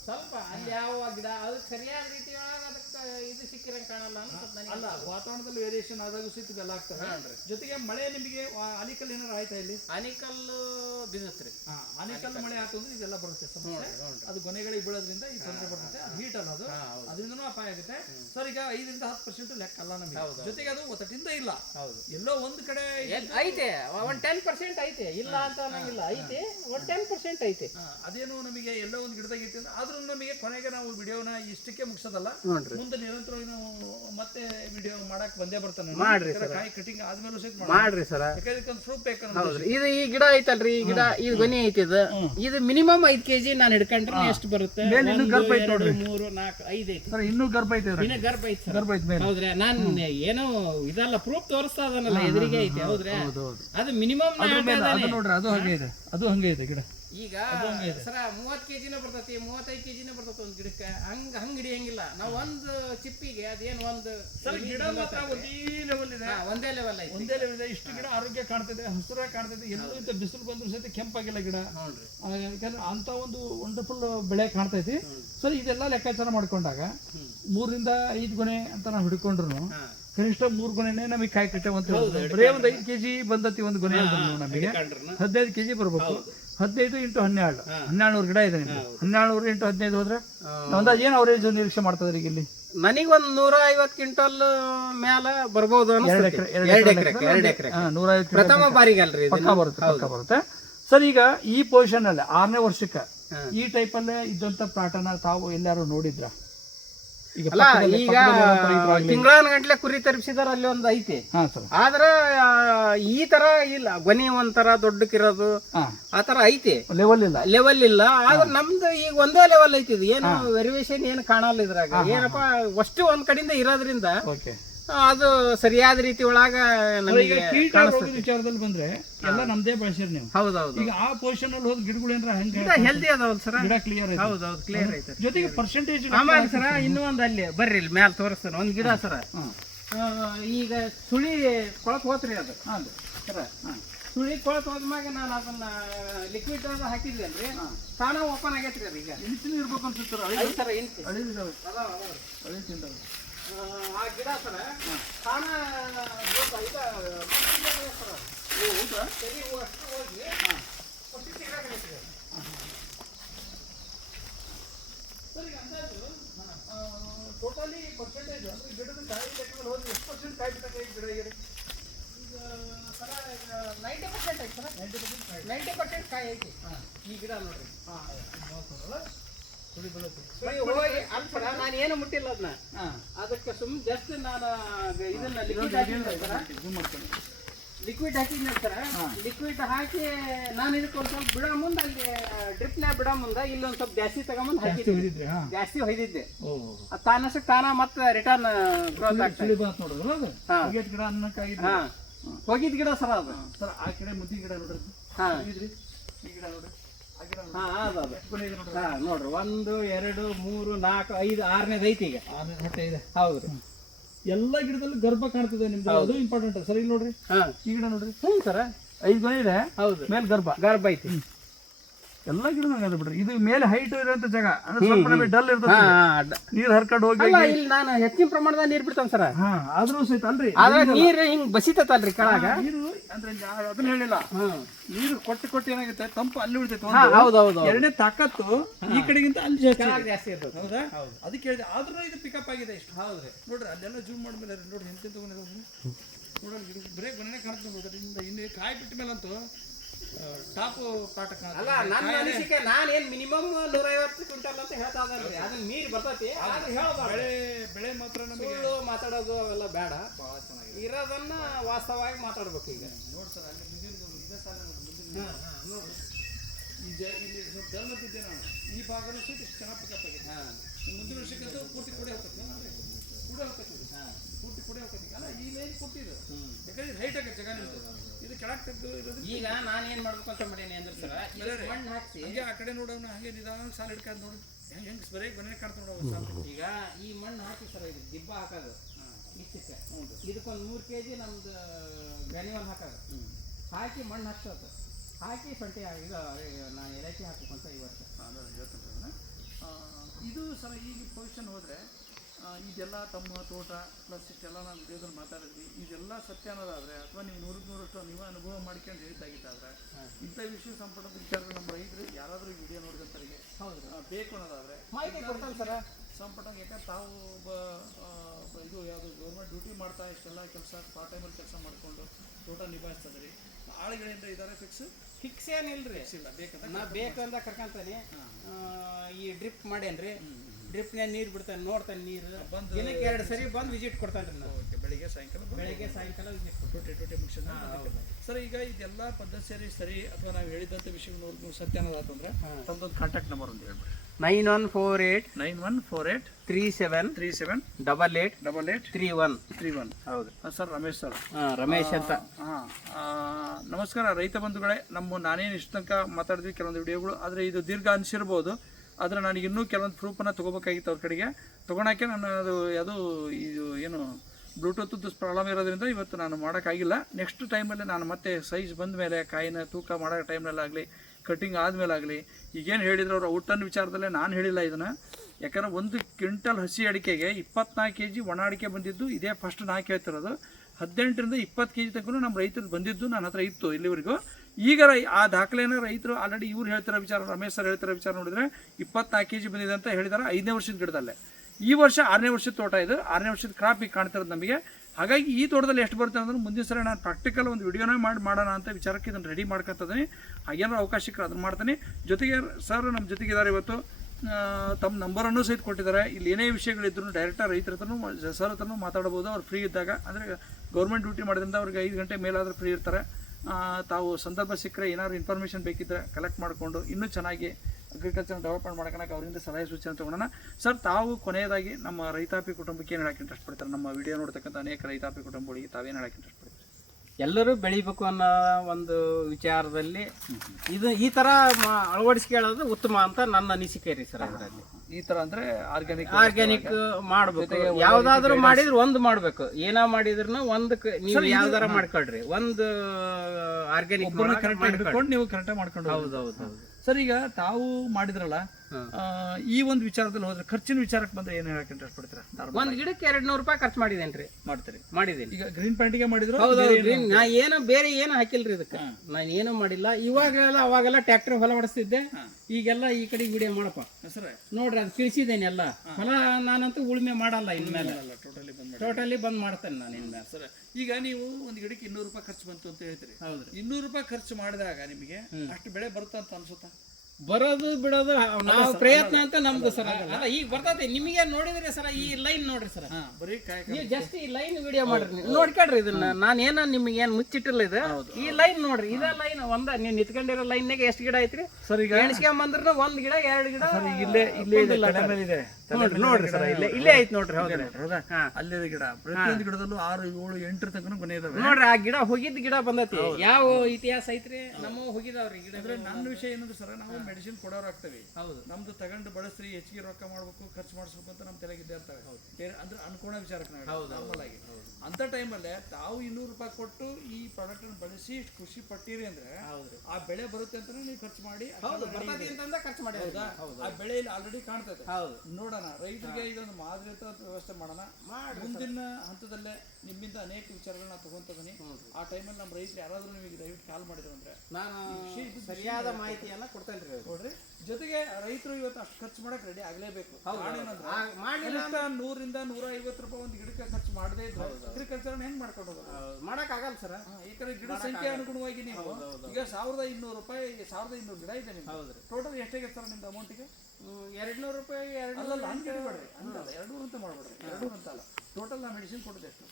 ಸ್ವಲ್ಪ ಅಲ್ಲಿ ಯಾವ ಗಿಡ ಅದು ಸರಿಯಾದ ರೀತಿ ಒಳಗೆ ಅದಕ್ಕೆ ಇದು ಸಿಕ್ಕಿರಂಗೆ ಕಾಣಲ್ಲ ಅಂತ ನನಗೆ ಅಲ್ಲ ವಾತಾವರಣದಲ್ಲಿ ವೇರಿಯೇಷನ್ ಆದಾಗ ಸಿತ್ತು ಎಲ್ಲ ಆಗ್ತದೆ. ಜೊತೆಗೆ ಮಳೆ ನಿಮಗೆ ಆನಿಕಲ್ ಆಲಿಕಲ್ ಏನಾರ ಆಯ್ತಾ ಇಲ್ಲಿ? ಆನಿಕಲ್ ಬಿದ್ದತ್ರಿ. ಅನಿಕಲ್ ಆಲಿಕಲ್ ಮಳೆ ಆಯ್ತು ಅಂದ್ರೆ ಇದೆಲ್ಲ ಬರುತ್ತೆ ಸಮಸ್ಯೆ. ಅದು ಗೊನೆಗಳಿಗೆ ಬೀಳೋದ್ರಿಂದ ಈ ತೊಂದರೆ ಬರುತ್ತೆ. ಅದು ಹೀಟ್ ಅಲ್ಲ ಅದು. ಅದರಿಂದನೂ ಅಪಾಯ ಆಗುತ್ತೆ. ಸರ್ ಈಗ ಐದರಿಂದ ಹತ್ತು ಪರ್ಸೆಂಟ್ ಲೆಕ್ಕ ಅಲ್ಲ ನಮಗೆ. ಜೊತೆಗೆ ಅದು ಒತ್ತಟಿಂದ ಇಲ್ಲ. ಹೌದು. ಎಲ್ಲೋ ಒಂದ್ ಕಡೆ ಐತೆ ಒಂದು ಟೆನ್ ಪರ್ಸೆಂಟ್ ಐತೆ ಇಲ್ಲ ಅಂತ ಅನ್ನಂಗಿಲ್ಲ. ಐತೆ ಒಂದು ಟೆನ್ ಪರ್ಸೆಂಟ್ ಐತೆ. ಅದೇನೋ ನಮಗೆ ಎಲ್ಲೋ ಒಂದು ಗಿಡದಾಗ ಐತೆ ಆದ್ರೂ ನಮಗೆ ಕೊನೆಗೆ ನಾವು ವಿಡಿಯೋನ ಇಷ್ಟಕ್ಕೆ ಮುಗಿಸೋದಲ್ಲ. ಮುಂದೆ ನಿರಂತರವಾಗಿ ನಾವು ಮತ್ತೆ ವಿಡಿಯೋ ಮಾಡಕ್ ಬಂದೇ ಬರ್ತಾನೆ. ಮಾಡ್ರಿ ಕಾಯಿ ಕಟಿಂಗ್ ಆದ್ಮೇಲೆ ಸಹಿತ. ಮಾಡ್ರಿ ಸರ್. ಯಾಕಂದ್ರೆ ಪ್ರೂಫ್ ಬೇಕು ಹೌದ್ರಿ. ಇದು ಈ ಗಿಡ ಐತಲ್ರಿ ಈ ಗಿಡ ಇದು ಗೊನೆ ಐತಿ ಇದು. ಇದು ಮಿನಿಮಮ್ ಐದ್ ಕೆಜಿ ನಾನು ಹಿಡ್ಕೊಂಡ್ರೆ ಎಷ್ಟು ಬರುತ್ತೆ? ಐತೆ ಮೂರು ನಾಲ್ಕು ಐದು ಐತೆ. ಸರ್ ಇನ್ನೂ ಗರ್ಭ ಐತೆ ಇನ್ನೂ ಇನ್ನ ಗರ್ಭ ಐತಿ ಸರ್. ಗರ್ಭ ಐತೆ ಹೌದ್ರೆ. ನಾನು ಏನೋ ಇದಲ್ಲ ಪ್ರೂಫ್ ತೋರಿಸ್ತಾ ಅದನ್ನಲ್ಲ ಎದುರಿಗೆ ಹೌದು ಹೌದ್ರಿ ಅದು ಮಿನಿಮಮ್ ಅದು ನೋಡ್ರಿ ಅದು ಹಂಗೆ ಇದೆ. ಅದು ಹಂಗೆ ಇದೆ ಗಿಡ. ಈಗ ಸರ ಮೂವತ್ ಕೆಜಿನ ಬರ್ತತಿ ಮೂವತ್ತೈದು ಕೆಜಿನ ಬರ್ತತಿ ಒಂದು ಗಿಡಕ್ಕೆ. ಹಂಗ ಹಂಗ್ ಹಿಡಿಯಂಗಿಲ್ಲ. ನಾವು ಒಂದು ಚಿಪ್ಪಿಗೆ ಅದೇನ್ ಒಂದು ಸರ್ ಗಿಡ ಮಾತ್ರ ಒಂದೇ ಲೆವೆಲ್ ಇದೆ. ಒಂದೇ ಲೆವೆಲ್ ಐತೆ. ಒಂದೇ ಲೆವೆಲ್ ಇದೆ. ಇಷ್ಟು ಗಿಡ ಆರೋಗ್ಯ ಕಾಣ್ತಿದೆ ಹಸಿರಾಗಿ ಕಾಣ್ತಿದೆ. ಎಲ್ಲೂ ಇಂಥ ಬಿಸಿಲು ಬಂದ್ರು ಸಹಿತ ಕೆಂಪಾಗಿಲ್ಲ ಗಿಡ. ಯಾಕಂದ್ರೆ ಅಂತ ಒಂದು ವಂಡರ್ಫುಲ್ ಬೆಳೆ ಕಾಣ್ತೈತಿ. ಸರ್ ಇದೆಲ್ಲ ಲೆಕ್ಕಾಚಾರ ಮಾಡ್ಕೊಂಡಾಗ ಮೂರರಿಂದ ಐದು ಗೊನೆ ಅಂತ ನಾವು ಹಿಡ್ಕೊಂಡ್ರು ಕನಿಷ್ಠ ಮೂರು ಗೊನೆನೇ ನಮಗೆ ಕಾಯಿ ಕಟ್ಟೆವು ಅಂತ. ಬರೀ ಒಂದು ಐದು ಕೆಜಿ ಬಂದತಿ ಒಂದು ಗೊನೆ ಅಂತ ನಮಗೆ. ಹದಿನೈದು ಕೆಜಿ ಬರ್ಬೇಕು. ಹದಿನೈದು ಇಂಟು ಹನ್ನೆರಡು. ಹನ್ನೆರಡು ನೂರು ಗಿಡ ಇದೆ ನಿಮ್ಗೆ ಹನ್ನೆರಡು ನೂರು ಇಂಟು ಹದಿನೈದು ಹೋದ್ರೆ? ಅಂದಾಜು ಏನು ಅವರೇಜ್ ನಿರೀಕ್ಷೆ ಮಾಡ್ತದ್ರಿ ಈಗ ಇಲ್ಲಿ? ಒಂದು ನೂರ ಐವತ್ತು ಕ್ವಿಂಟಲ್ ಮೇಲೆ ಬರ್ಬೋದು ಪ್ರಥಮ ಬಾರಿಗೆ ಅಲ್ರಿ ಪಕ್ಕ ಬರುತ್ತೆ ಪಕ್ಕ ಬರುತ್ತೆ. ಸರ್ ಈಗ ಈ ಪೊಸಿಷನ್ ಅಲ್ಲಿ ಆರನೇ ವರ್ಷಕ್ಕೆ ಈ ಟೈಪ್ ಅಲ್ಲೇ ಇದ್ದಂತ ಪ್ಲಾಟನ್ನ ತಾವು ಎಲ್ಲಾರು ನೋಡಿದ್ರ? ಅಲ್ಲ ಈಗ ತಿಂಗಳಾನ ಗಂಟ್ಲೆ ಕುರಿ ತರಿಸಿದಾರ ಅಲ್ಲಿ ಒಂದು ಐತಿ. ಆದ್ರ ಈ ತರ ಇಲ್ಲ. ಗೊನೆ ಒಂಥರ ದೊಡ್ಡಕ್ಕಿರೋದು ಕಿರೋದು ಆ ತರ ಐತಿ. ಲೆವೆಲ್ ಇಲ್ಲ. ಲೆವೆಲ್ ಇಲ್ಲ. ಆದ್ರೆ ನಮ್ದು ಈಗ ಒಂದೇ ಲೆವೆಲ್ ಐತಿ ಏನು ವೆರಿವೇಶನ್ ಏನು ಕಾಣಲ್ಲ ಇದ್ರಾಗ. ಏನಪ್ಪಾ ಅಷ್ಟು ಒಂದ್ ಕಡೆಯಿಂದ ಇರೋದ್ರಿಂದ ಅದು ಸರಿಯಾದ ರೀತಿ ಒಳಗ ಈಗ ನಮಗೆ ಕೀಟ ರೋಗದ ವಿಚಾರದಲ್ಲಿ ಬಂದ್ರೆ ಎಲ್ಲ ನಮ್ದೇ ಬೆಳೆಸಿರಿ ನೀವು. ಹೌದೌದು. ಈಗ ಆ ಪೊಸಿಷನ್ ಅಲ್ಲಿ ಹೋದ ಗಿಡಗಳು ಏನಾರ ಹಂಗೆ ಗಿಡ ಹೆಲ್ದಿ ಅದಾವಲ್ ಸರ್? ಗಿಡ ಕ್ಲಿಯರ್ ಐತೆ. ಹೌದೌದು ಕ್ಲಿಯರ್ ಐತೆ. ಜೊತೆಗೆ ಪರ್ಸೆಂಟೇಜ್ ಆಮೇಲೆ ಸರ ಇನ್ನೂ ಒಂದು ಅಲ್ಲಿ ಬರ್ರಿ ಇಲ್ಲಿ ಮ್ಯಾಲ ತೋರಿಸ್ತಾನೆ ಒಂದು ಗಿಡ ಸರ. ಈಗ ಸುಳಿ ಕೊಳತ್ ಹೋತ್ರಿ ಅದು. ಸರ ಸುಳಿ ಕೊಳತ್ ಹೋದ್ಮ್ಯಾಗ ನಾನು ಅದನ್ನ ಲಿಕ್ವಿಡ್ ಅದು ಹಾಕಿದ್ವಿ ಅಲ್ರಿ ತಾನ ಓಪನ್ ಆಗೈತ್ರಿ ಅದು ಈಗ. ಇಂಚಿನ ಇರ್ಬೇಕು ಸರ್ ಐದು ಸರ್ ಇಂಚ್. ಅದಾವ ಅದಾವ ಅಳಿತಿದ್ದಾವೆ ಆ, ಗಿಡ ಸರ ತಾನ ಇದು ಇದು ಸರ ಸರಿ ಹೂ ಅಷ್ಟು ಹೋಗಿ ಅಷ್ಟು ಸಿಕ್ಕಾಕತ್ತೈತ್ರಿ ಅದು. ಟೋಟಲಿ ಪರ್ಸೆಂಟೇಜ್ ಅಂದ್ರೆ ಗಿಡದ ಕಾಯಿ ಹೋದ್ರೆ ಎಷ್ಟು ಪರ್ಸೆಂಟ್ ಕಾಯಿ ಬಿಟ್ಟ ಗಿಡ ಇದೆ? ನೈಂಟಿ ಪರ್ಸೆಂಟ್ ಐತೆ ಸರ? ನೈಂಟಿ ಪರ್ಸೆಂಟ್ ಕಾಯಿ. ಐತಿ. ಈ ಗಿಡ ನೋಡ್ರಿ. ಹಾಂ. ಸುಳಿ ಹೋಗಿ ಅಲ್ಲ ನಾನು ಏನು ಮುಟ್ಟಿಲ್ಲ ಅದನ್ನ ಅದಕ್ಕೆ ಸುಮ್ ಜಸ್ಟ್ ನಾನು ಇದನ್ನ ಲಿಕ್ವಿಡ್ ಹಾಕಿದ್ದೀನಿ ಲಿಕ್ವಿಡ್ ಹಾಕಿದ್ನ ಸರ ಲಿಕ್ವಿಡ್ ಹಾಕಿ ನಾನು ಇದಕ್ಕೆ ಒಂದು ಸ್ವಲ್ಪ ಬಿಡೋ ಮುಂದೆ ಅಲ್ಲಿ ಡ್ರಿಪ್ನ್ಯಾಗ ಬಿಡೋ ಮುಂದೆ ಇಲ್ಲೊಂದು ಸ್ವಲ್ಪ ಜಾಸ್ತಿ ತಗೊಂಬಂದು ಹಾಕಿದ್ದೆ ಜಾಸ್ತಿ ಹೊಯ್ದಿದ್ದೆ ತಾನಷ್ಟಕ್ಕೆ ತಾನ ಮತ್ತೆ ರಿಟರ್ನ್ ಗ್ರೋತ್ ಆಗ್ತದೆ ಗಿಡ ಅನ್ನಕ್ಕಾಗಿ ಹಾ. ಹೋಗಿದ್ ಗಿಡ ಸರ ಅದು. ಸರ್ ಆ ಕಡೆ ಮುದ್ದಿ ಗಿಡ ನೋಡ್ರಿ. ಹಾ. ಈ ಗಿಡ ನೋಡ್ರಿ. ಹಾ ಅದು ಅದು. ಕೊನೆ ಇದೆ ನೋಡ್ರಿ ಹಾ ನೋಡ್ರಿ ಒಂದು ಎರಡು ಮೂರು ನಾಲ್ಕು ಐದು ಆರನೇದು ಐತಿ ಈಗ. ಹೌದು. ಎಲ್ಲ ಗಿಡದಲ್ಲೂ ಗರ್ಭ ಕಾಣ್ತದೆ ನಿಮ್ದು. ಅದು ಇಂಪಾರ್ಟೆಂಟ್ ಸರ್ ಇಲ್ಲಿ ನೋಡ್ರಿ. ಹಾ. ಈ ಗಿಡ ನೋಡ್ರಿ. ಹ್ಞೂ ಸರ. ಐದು ಗೊನೆ ಇದೆ. ಹೌದು. ಮೇಲೆ ಗರ್ಭ. ಗರ್ಭ ಐತಿ. ಎಲ್ಲ ಗಿಡ ಬಿಡ್ರಿ ಇದು ಮೇಲೆ ಹೈಟ್ ಇರೋಂಥ ಜಾಗ ಅಂದ್ರೆ ಸ್ವಲ್ಪ ನಮಗೆ ಡಲ್ ಇರ್ತದೆ ನೀರ್ ಹರ್ಕೊಂಡು ಹೋಗಿ ಅಲ್ಲ ಇಲ್ಲಿ ನಾನು ಹೆಚ್ಚಿನ ಪ್ರಮಾಣದ ನೀರ್ ಬಿಡ್ತಾನೆ ಸರ್. ಹಾ ಆದ್ರೂ ಸಹಿತ ಅಲ್ರಿ. ಆದ್ರೆ ನೀರ್ ಹಿಂಗ್ ಬಸಿತಲ್ರಿ ಕೆಳಗ? ನೀರು ಅಂದ್ರೆ ಅದನ್ನ ಹೇಳಿಲ್ಲ. ನೀರು ಕೊಟ್ಟು ಕೊಟ್ಟು ಏನಾಗುತ್ತೆ? ತಂಪು ಅಲ್ಲಿ ಉಳಿತೈತೆ ಹೌದು ಹೌದು ಎರಡನೇ ತಾಕತ್ತು ಈ ಕಡೆಗಿಂತ ಅಲ್ಲಿ ಜಾಸ್ತಿ. ಜಾಸ್ತಿ ಇರ್ತದೆ. ಹೌದಾ? ಅದಕ್ಕೆ ಹೇಳಿದೆ ಆದ್ರೂ ಇದು ಪಿಕಪ್ ಆಗಿದೆ ಇಷ್ಟು. ಹೌದ್ರಿ. ನೋಡ್ರಿ ಅಲ್ಲೆಲ್ಲ ಜೂಮ್ ಮಾಡ್ಮೇಲೆ ನೋಡ್ರಿ ಎಂತ ತಗೊಂಡಿರೋದು ನೋಡ್ರಿ ಬರೇ ಗೊನೆ ಕಾಣ್ತದೆ ಇನ್ನು ಕಾಯಿ ಬಿಟ್ಟ ಮೇಲಂತೂ ಟಾಪ್ ಪಾಠ ಅಲ್ಲ ನನ್ನ ಅನಿಸಿಕೆ ನಾನು ಏನು ಮಿನಿಮಮ್ ನೂರೈವತ್ತು ಕ್ವಿಂಟಲ್ ಅಂತ ಹೇಳ್ತಾ ಇದ್ದಾನ್ರಿ ಅದನ್ನ ನೀರು ಬರ್ತೈತಿ. ಆದ್ರೆ ಹೇಳ್ಬಾರ್ದು. ಬೆಳೆ ಬೆಳೆ ಮಾತ್ರ ನಮಗೆ ಸುಳ್ಳು ಮಾತಾಡೋದು ಅವೆಲ್ಲ ಬೇಡ. ಇರೋದನ್ನ ವಾಸ್ತವವಾಗಿ ಮಾತಾಡ್ಬೇಕು ಈಗ. ನೋಡಿ ಸರ್ ಅಲ್ಲಿ ಮುಂದಿನ ಇದೇ ಸಾಲ ನೋಡಿ ಮುಂದಿನ ಈ ಜ ಇಲ್ಲಿ ಸ್ವಲ್ಪ ಡಲ್ ಅಂತಿದ್ದೆ ನಾನು. ಈ ಭಾಗನೂ ಸಹಿತ ಇಷ್ಟು ಚೆನ್ನಾಗಿ ಪಿಕಪ್ ಆಗಿದೆ. ಹಾಂ. ಮುಂದಿನ ವರ್ಷಕ್ಕಂತೂ ಪೂರ್ತಿ ಕೂಡ ಹೋಗ್ತದೆ ಕೂಡ ಹೋಗ್ತದೆ ಪೂರ್ತಿ ಕುಡಿ ಹೋಗ್ತದೆ ಅಲ್ಲ ಈ ಲೈನ್ ಕೊಟ್ಟಿದ್ದು ಯಾಕಂದ್ರೆ ಹೈಟ್ ಆಗುತ್ತೆ ಜಾಗ ಇದು ಕೆಳಗೆ ತೆಗೆದು ಇರೋದು? ಈಗ ನಾನು ಏನ್ ಮಾಡ್ಬೇಕು ಅಂತ ಮಾಡೀನಿ ಅಂದ್ರೆ ಸರ ಮಣ್ಣು ಹಾಕ್ಸಿ. ಹಂಗೆ ಆ ಕಡೆ ನೋಡೋಣ ಹಂಗೆ ನಿಧಾನ ಸಾಲ ಹಿಡ್ಕೊಂಡು ನೋಡಿ. ಹೆಂಗೆ ಹೆಂಗೆ ಬರೀ ಗೊನೆ ಕಾಡ್ತು ನೋಡೋ ಸಾಲು. ಈಗ ಈ ಮಣ್ಣು ಹಾಕಿ ಸರ್ ಇದು ದಿಬ್ಬ ಹಾಕೋದು. ಇಷ್ಟಕ್ಕೆ. ಇದಕ್ಕೊಂದು ಮೂರು ಕೆ ಜಿ ನಮ್ದು ಗ್ರ್ಯಾನ್ಯುವಲ್ ಹಾಕೋದು. ಹಾಕಿ ಮಣ್ಣು ಹಾಕ್ಸೋದು ಹಾಕಿ ಸೊಂಟಿ ಇದು ನಾನು ಏಲಕ್ಕಿ ಹಾಕ್ಬೇಕಂತ ಈ ವರ್ಷ. ಇದು ಸರ ಈಗ ಪೊಸಿಷನ್ ಹೋದರೆ ಇದೆಲ್ಲ ತಮ್ಮ ತೋಟ ಪ್ಲಸ್ ಇಷ್ಟೆಲ್ಲ ನಾವು ವಿಡಿಯೋದಲ್ಲಿ ಮಾತಾಡಿದ್ವಿ. ಇದೆಲ್ಲ ಸತ್ಯ ಅನ್ನೋದಾದರೆ ಅಥವಾ ನೀವು ನೂರಕ್ಕೆ ನೂರಷ್ಟು ನೀವು ಅನುಭವ ಮಾಡ್ಕೊಂಡು ಹೇಳ್ತಾಗಿತ್ತಾದ್ರೆ ಇಂಥ ವಿಷಯ ಸಂಪುಟದ ವಿಚಾರಗಳು ನಮ್ಮ ರೈತರು ಯಾರಾದರೂ ವಿಡಿಯೋ ಆ, ಬೇಕು ಅನ್ನೋದಾದರೆ ಮಾಹಿತಿ ಕೊಡ್ತಾನೆ ಸರ. ಸಂಪಟ ಯಾಕಂದ್ರೆ ತಾವು ಒಬ್ಬ ಇದು ಯಾವುದು ಗೌರ್ಮೆಂಟ್ ಡ್ಯೂಟಿ ಮಾಡ್ತಾ ಇಷ್ಟೆಲ್ಲ ಕೆಲಸ ಪಾರ್ಟ್ ಟೈಮಲ್ಲಿ ಕೆಲಸ ಮಾಡಿಕೊಂಡು ತೋಟ ನಿಭಾಯಿಸ್ತದ್ರಿ. ಆಳುಗಳಿಂದ ಇದ್ದಾರೆ ಫಿಕ್ಸ್ ಫಿಕ್ಸ್ ಏನಿಲ್ರಿ. ಇಲ್ಲ. ಬೇಕಂತ ನಾ ಬೇಕಂತ ಕರ್ಕೊಂತಾನೆ ಈ ಡ್ರಿಪ್ ಮಾಡೇನ್ರಿ. ಡ್ರಿಪ್ನ್ಯಾಗ ನೀರು ಬಿಡ್ತಾನೆ ನೋಡ್ತಾನೆ ನೀರು. ಬಂದು ದಿನಕ್ಕೆ ಎರಡು ಸರಿ ಬಂದು ವಿಸಿಟ್ ಕೊಡ್ತಾನೆ ರೀ ನಾವು ಓಕೆ ಬೆಳಿಗ್ಗೆ ಸಾಯಂಕಾಲ ಬೆಳಿಗ್ಗೆ ಸಾಯಂಕಾಲ ವಿಸಿಟ್ ಟು ಟೊಟೆ ಟೊಟೆ ಮುಗಿಸಿದ ಸರ್ ಈಗ ಇದೆಲ್ಲ ಪದ್ಧತಿ ಸೇರಿ ಸರಿ ಅಥವಾ ನಾವು ಹೇಳಿದಂಥ ವಿಷಯಗಳು ನೋಡ್ಕೊಂಡು ಸತ್ಯ ಅನ್ನೋದಾತಂದ್ರೆ ತಮ್ಮದೊಂದು ಕಾಂಟ್ಯಾಕ್ಟ್ ನಂಬರ್ ಒಂದು ಹೇಳ್ಬಿಡಿ. Nine one four eight nine one four eight three seven three seven double eight double eight three one. Three one. ಹೌದು. Sir Ramesh sir. ರಮೇಶ್ ಅಂತ. ಹಾಂ ನಮಸ್ಕಾರ ರೈತ ಬಂಧುಗಳೇ ನಮ್ಮ ನಾನೇನು ಇಷ್ಟು ತನಕ ಮಾತಾಡಿದ್ವಿ ಕೆಲವೊಂದು ವಿಡಿಯೋಗಳು ಆದರೆ ಇದು ದೀರ್ಘ ಅನಿಸಿರ್ಬೋದು ಆದರೆ ನಾನು ಇನ್ನೂ ಕೆಲವೊಂದು ಪ್ರೂಫನ್ನು ತೊಗೋಬೇಕಾಗಿತ್ತು ಅವ್ರ ಕಡೆಗೆ. ತೊಗೊಳಕ್ಕೆ ನಾನು ಅದು ಅದು, ಇದು ಏನು ಬ್ಲೂಟೂತ್ದು ಪ್ರಾಬ್ಲಮ್ ಇರೋದ್ರಿಂದ ಇವತ್ತು ನಾನು ಮಾಡೋಕ್ಕಾಗಿಲ್ಲ. ನೆಕ್ಸ್ಟ್ ಟೈಮಲ್ಲಿ ನಾನು ಮತ್ತೆ ಸೈಜ್ ಬಂದ ಮೇಲೆ, ಕಾಯಿನ ತೂಕ ಮಾಡೋ ಟೈಮ್ನಲ್ಲಾಗಲಿ ಕಟಿಂಗ್ ಆದಮೇಲಾಗಲಿ ಈಗೇನು ಹೇಳಿದ್ರು ಅವರು ಔಟನ್ ವಿಚಾರದಲ್ಲೇ ನಾನು ಹೇಳಿಲ್ಲ ಇದನ್ನು. ಯಾಕಂದರೆ ಒಂದು ಕ್ವಿಂಟಲ್ ಹಸಿ ಅಡಿಕೆಗೆ ಇಪ್ಪತ್ನಾಲ್ಕು ಕೆ ಜಿ ಒಣ ಅಡಿಕೆ ಬಂದಿದ್ದು, ಇದೇ ಫಸ್ಟ್ ನಾಲ್ಕು ಹೇಳ್ತಿರೋದು ಹದಿನೆಂಟರಿಂದ ಇಪ್ಪತ್ತು ಕೆ ಜಿ ತನಕ ನಮ್ಮ ರೈತರು ಬಂದಿದ್ದು, ನನ್ನ ಹತ್ರ ಇತ್ತು ಇಲ್ಲಿವರೆಗೂ. ಈಗ ಆ ದಾಖಲೆನ ರೈತರು ಆಲ್ರೆಡಿ ಇವ್ರು ಹೇಳ್ತಿರೋ ವಿಚಾರ, ರಮೇಶ್ ಸರ್ ಹೇಳ್ತಿರೋ ವಿಚಾರ ನೋಡಿದ್ರೆ ಇಪ್ಪತ್ನಾಲ್ಕು ಕೆ ಜಿ ಬಂದಿದೆ ಅಂತ ಹೇಳಿದಾರೆ ಐದನೇ ವರ್ಷದ ಗಿಡದಲ್ಲೇ. ಈ ವರ್ಷ ಆರನೇ ವರ್ಷದ ತೋಟ ಇದು, ಆರನೇ ವರ್ಷದ ಕ್ರಾಪ್ ಈಗ ಕಾಣ್ತಿರೋದು ನಮಗೆ. ಹಾಗಾಗಿ ಈ ತೋಟದಲ್ಲಿ ಎಷ್ಟು ಬರುತ್ತೆ ಅಂದ್ರೆ ಮುಂದಿನ ಸಲ ನಾನು ಪ್ರಾಕ್ಟಿಕಲ್ ಒಂದು ವಿಡಿಯೋನೇ ಮಾಡಿ, ಮಾಡೋಣ ಅಂತ ವಿಚಾರಕ್ಕೆ ಇದನ್ನು ರೆಡಿ ಮಾಡ್ಕೊತಿದ್ದೀನಿ ಹಾಗೇನಾರು ಅವಕಾಶ ಸಿಕ್ಕರೆ ಅದನ್ನು ಮಾಡ್ತೀನಿ. ಜೊತೆಗೆ ಸರ್ ನಮ್ಮ ಜೊತೆಗಿದ್ದಾರೆ ಇವತ್ತು ತಮ್ಮ ನಂಬರನ್ನು ಸಹಿತ ಕೊಟ್ಟಿದ್ದಾರೆ. ಇಲ್ಲಿ ಏನೇ ವಿಷಯಗಳಿದ್ರು ಡೈರೆಕ್ಟಾಗಿ ರೈತರ ಹತ್ರನೂ ಸರ್ ಹತ್ರನೂ ಮಾತಾಡ್ಬೋದು. ಅವ್ರು ಫ್ರೀ ಇದ್ದಾಗ, ಅಂದರೆ ಗೌರ್ಮೆಂಟ್ ಡ್ಯೂಟಿ ಮಾಡೋದ್ರಿಂದ ಅವ್ರಿಗೆ ಐದು ಗಂಟೆ ಮೇಲಾದರೂ ಫ್ರೀ ಇರ್ತಾರೆ. ತಾವು ಸಂದರ್ಭ ಸಿಕ್ಕರೆ ಏನಾದ್ರು ಇನ್ಫಾರ್ಮೇಷನ್ ಬೇಕಿದ್ದರೆ ಕಲೆಕ್ಟ್ ಮಾಡಿಕೊಂಡು ಇನ್ನೂ ಚೆನ್ನಾಗಿ ಅಗ್ರಿಕಲ್ಚರ್ ಡೆವಲಪ್ಮೆಂಟ್ ಮಾಡ್ಕೊಳಕ್ಕೆ ಅವರಿಂದ ಸಲಹೆ ಸೂಚನೆ ತೊಗೊಳೋಣ ಸರ್ ತಾವು ಕೊನೆಯದಾಗಿ ನಮ್ಮ ರೈತಾಪಿ ಕುಟುಂಬಕ್ಕೆ ಏನು ಹೇಳಕ್ಕೆ ಇಂಟ್ರೆಸ್ಟ್ ಪಡ್ತಾರೆ? ನಮ್ಮ ವಿಡಿಯೋ ನೋಡ್ತಕ್ಕಂಥ ಅನೇಕ ರೈತಾಪಿ ಕುಟುಂಬಗಳಿಗೆ ತಾವೇನು ಹೇಳಕ್ಕೆ ಇಂಟ್ರೆಸ್ಟ್ ಪಡ್ತಾರೆ? ಎಲ್ಲರೂ ಬೆಳಿಬೇಕು ಅನ್ನೋ ಒಂದು ವಿಚಾರದಲ್ಲಿ ಇದು ಈ ಥರ ಮಾ ಅಳವಡಿಸ್ಕೊಳ್ಳೋದು ಉತ್ತಮ ಅಂತ ನನ್ನ ಅನಿಸಿಕೆ ರೀ ಸರ್ ಅದರಲ್ಲಿ. ಈ ತರ ಅಂದ್ರೆ ಆರ್ಗ್ಯಾನಿಕ್ ಆರ್ಗ್ಯಾನಿಕ್ ಮಾಡ್ಬೇಕು. ಯಾವ್ದಾದ್ರು ಮಾಡಿದ್ರೆ ಒಂದ್ ಮಾಡ್ಬೇಕು. ಏನ ಮಾಡಿದ್ರು ಒಂದ್ ನೀವು ಯಾವ್ದಾರ ಮಾಡ್ಕೊಳ್ರಿ. ಒಂದ್ ಆರ್ಗ್ಯಾನಿಕ್ ನೀವು ಕರೆಕ್ಟ್ ಮಾಡ್ಕೊಂಡು ಹೌದೌದು ಹೌದು ಹೌದು ಹೌದು. ಸರ್ ಈಗ ತಾವು ಮಾಡಿದ್ರಲ್ಲ ಆ, ಈ ಒಂದು ವಿಚಾರದಲ್ಲಿ ಹೋದ್ರೆ ಖರ್ಚಿನ ವಿಚಾರಕ್ಕೆ ಬಂದ್ರೆ ಏನು ಹೇಳಕ್ ಇಂಟ್ರೆಸ್ಟ್ ಪಡ್ತೀರಾ ಒಂದ್ ಗಿಡಕ್ಕೆ ಎರಡ್ ನೂರು ರೂಪಾಯಿ ಖರ್ಚು ಮಾಡಿದೇನ್ರಿ? ಮಾಡ್ತೀರಿ. ಮಾಡಿದೀನಿ ಈಗ ಗ್ರೀನ್ ಪ್ಯಾಂಟಿಗೆ ಮಾಡಿದ್ರು ನಾ ಏನು ಬೇರೆ ಏನು ಹಾಕಿಲ್ರಿ ಇದಕ್ಕೆ. ನಾನು ಏನು ಮಾಡಿಲ್ಲ. ಇವಾಗೆಲ್ಲ ಅವಾಗೆಲ್ಲ ಟ್ರ್ಯಾಕ್ಟರ್ ಹೊಲ ಹೊಡಿಸ್ತಿದ್ದೆ. ಈಗೆಲ್ಲ ಈ ಕಡೆ ವಿಡಿಯೋ ಮಾಡಪ್ಪ. ಸರ್ ನೋಡ್ರಿ ಅದು ತಿಳಿಸಿದ್ದೇನೆ ಎಲ್ಲ. ಹೊಲ ನಾನಂತೂ ಉಳುಮೆ ಮಾಡಲ್ಲ ಇನ್ಮೇಲೆ. ಟೋಟಲಿ ಟೋಟಲಿ ಬಂದ್ ಮಾಡ್ತೇನೆ ನಾನು ಇನ್ಮೇಲೆ ಸರ್. ಈಗ ನೀವು ಒಂದು ಗಿಡಕ್ಕೆ ಇನ್ನೂರು ರೂಪಾಯಿ ಖರ್ಚು ಬಂತು ಅಂತ ಹೇಳ್ತೀರಿ. ಹೌದ್ರಿ. ಇನ್ನೂರು ರೂಪಾಯಿ ಖರ್ಚು ಮಾಡಿದಾಗ ನಿಮಗೆ ಅಷ್ಟು ಬೆಳೆ ಬರುತ್ತಂತ ಅಂತ ಅನ್ಸುತ್ತಾ? ಬರೋದು ಬಿಡೋದು ನಾವು ಪ್ರಯತ್ನ ಅಂತ ನಮ್ದು ಸರ್ ಅಲ್ಲ ಈಗ ಬರ್ತೈತೆ. ನಿಮಗೆ ನೋಡಿದ್ರೆ ಸರ್ ಈ ಲೈನ್ ನೋಡ್ರಿ ಸರ್. ಹಾ. ಬರೀ ಕಾಯ ನೀವು ಜಸ್ಟ್ ಈ ಲೈನ್ ವಿಡಿಯೋ ಮಾಡ್ರಿ ನೋಡ್ಕೊಳ್ರಿ ಇದನ್ನ. ನಾನು ಏನ ನಿಮಗೆ ಏನು ಮುಚ್ಚಿಟ್ಟಿಲ್ಲ ಇದು. ಈ ಲೈನ್ ನೋಡ್ರಿ. ಇದ ಲೈನ್ ಒಂದ ನೀವು ನಿಂತ್ಕೊಂಡಿರೋ ಲೈನ್ಯಾಗ ಎಷ್ಟು ಗಿಡ ಐತ್ರಿ? ಸರ್ ಈಗ ಎಣಿಸ್ಕೊಂಬಂದ್ರೆ ಒಂದ್ ಗಿಡ ಎರಡು ಗಿಡ. ಇಲ್ಲೇ ಇಲ್ಲೇ ಇದೆ ತಲೆ ಮೇಲೆ ಇದೆ. ತಲೆ ನೋಡ್ರಿ ನೋಡ್ರಿ ಸರ್ ಇಲ್ಲೇ ಇಲ್ಲೇ ಐತ್ ನೋಡ್ರಿ ಹೌದ್ರಿ. ಹೌದಾ. ಅಲ್ಲಿದೆ ಗಿಡ. ಪ್ರತಿಯೊಂದು ಗಿಡದಲ್ಲೂ ಆರು ಏಳು ಎಂಟರ ತನಕ ಕೊನೆ ಇದಾವೆ. ನೋಡ್ರಿ ಆ ಗಿಡ ಹೋಗಿದ್ ಗಿಡ ಬಂದೈತಿ. ಯಾವ ಇತಿಹಾಸ ಐತ್ರಿ? ನಮ್ಮ ಹೋಗಿದಾವ್ರಿ ಗಿಡ ಅಂದ್ರೆ ನನ್ನ ವಿಷಯ ಏನಂದ್ರೆ ಸರ್ ನಾವು ಮೆಡಿಸಿನ್ ಕೊಡೋರು ಆಗ್ತವೆ. ಹೌದು. ನಮ್ದು ತಗೊಂಡು ಬಳಸ್ರಿ ಹೆಚ್ಚಿಗೆ ರೊಕ್ಕ ಮಾಡ್ಬೇಕು ಖರ್ಚು ಮಾಡಿಸ್ಬೇಕು ಅಂತ ನಮ್ಮ ಇರ್ತವೆ. ಬೇರೆ ಅಂದ್ರೆ ಅನುಕೋಣ ವಿಚಾರಕ್ಕೆ ನಾರ್ಮಲ್ ಆಗಿ. ಅಂತ ಟೈಮಲ್ಲೇ ತಾವು ಇನ್ನೂರು ರೂಪಾಯಿ ಕೊಟ್ಟು ಈ ಪ್ರಾಡಕ್ಟ್ ಅನ್ನು ಬಳಸಿ ಇಷ್ಟು ಖುಷಿ ಪಟ್ಟಿರಿ ಅಂದ್ರೆ ಆ ಬೆಳೆ ಬರುತ್ತೆ ಅಂತ ನೀವು ಖರ್ಚು ಮಾಡಿ ಹೌದು ಖರ್ಚು ಮಾಡಿ ಹೌದಾ? ಆ ಬೆಳೆ ಇಲ್ಲಿ ಆಲ್ರೆಡಿ ಕಾಣ್ತದೆ. ಹೌದು. ನೋಡೋಣ ರೈತರಿಗೆ ಇದೊಂದು ಮಾದರಿ ವ್ಯವಸ್ಥೆ ಮಾಡೋಣ. ಮುಂದಿನ ಹಂತದಲ್ಲೇ ನಿಮ್ಮಿಂದ ಅನೇಕ ವಿಚಾರಗಳನ್ನ ತಗೊಂತದನಿ ಆ ಟೈಮಲ್ಲಿ ನಮ್ಮ ರೈತರು ಯಾರಾದರೂ ನಿಮಗೆ ದಯವಿಟ್ಟು ಕಾಲ್ ಮಾಡಿದ್ರು ಅಂದ್ರೆ ನಾನು ಸರಿಯಾದ ಮಾಹಿತಿಯನ್ನ ಕೊಡ್ತೇನೆ ನೋಡ್ರಿ ಜೊತೆಗೆ ರೈತರು ಇವತ್ತು ಅಷ್ಟು ಖರ್ಚು ಮಾಡಕ್ ರೆಡಿ ಆಗ್ಲೇಬೇಕು. ನೂರಿಂದ ನೂರ ಐವತ್ತು ರೂಪಾಯಿ ಒಂದು ಗಿಡಕ್ಕೆ ಖರ್ಚು ಮಾಡದೇ ಇದ್ರೆ ಅಗ್ರಿಕಲ್ಚರ್ ಹೆಂಗ್ ಮಾಡ್ಕೊಂಡು ಹೋಗೋದು? ಮಾಡಕ್ ಆಗಲ್ಲ ಸರ್. ಈ ಕಡೆ ಗಿಡ ಸಂಖ್ಯೆ ಅನುಗುಣವಾಗಿ ನೀವು ಈಗ ಸಾವಿರದ ಇನ್ನೂರು ರೂಪಾಯಿ ಸಾವಿರದ ಇನ್ನೂರು ಗಿಡ ಇದೆ ನಿಮ್ಗೆ. ಟೋಟಲ್ ಎಷ್ಟಾಗಿದೆ ಸರ್ ನಿಮ್ದು ಅಮೌಂಟಿಗೆ ಎರಡ್ ನೂರು ರೂಪಾಯಿ ಎರಡು ಅಲ್ಲ ಹಂಗೆ ಇಡಬೇಡ್ರಿ ಹಂಗಲ್ಲ ಎರಡು ನೂರು ಅಂತ ಮಾಡ್ಬೇಡ್ರಿ ಎರಡು ನೂರು ಅಂತ ಅಲ್ಲ ಟೋಟಲ್ ನಾ ಮೆಡಿಸಿನ್ ಕೊಡೋದು ಎಷ್ಟು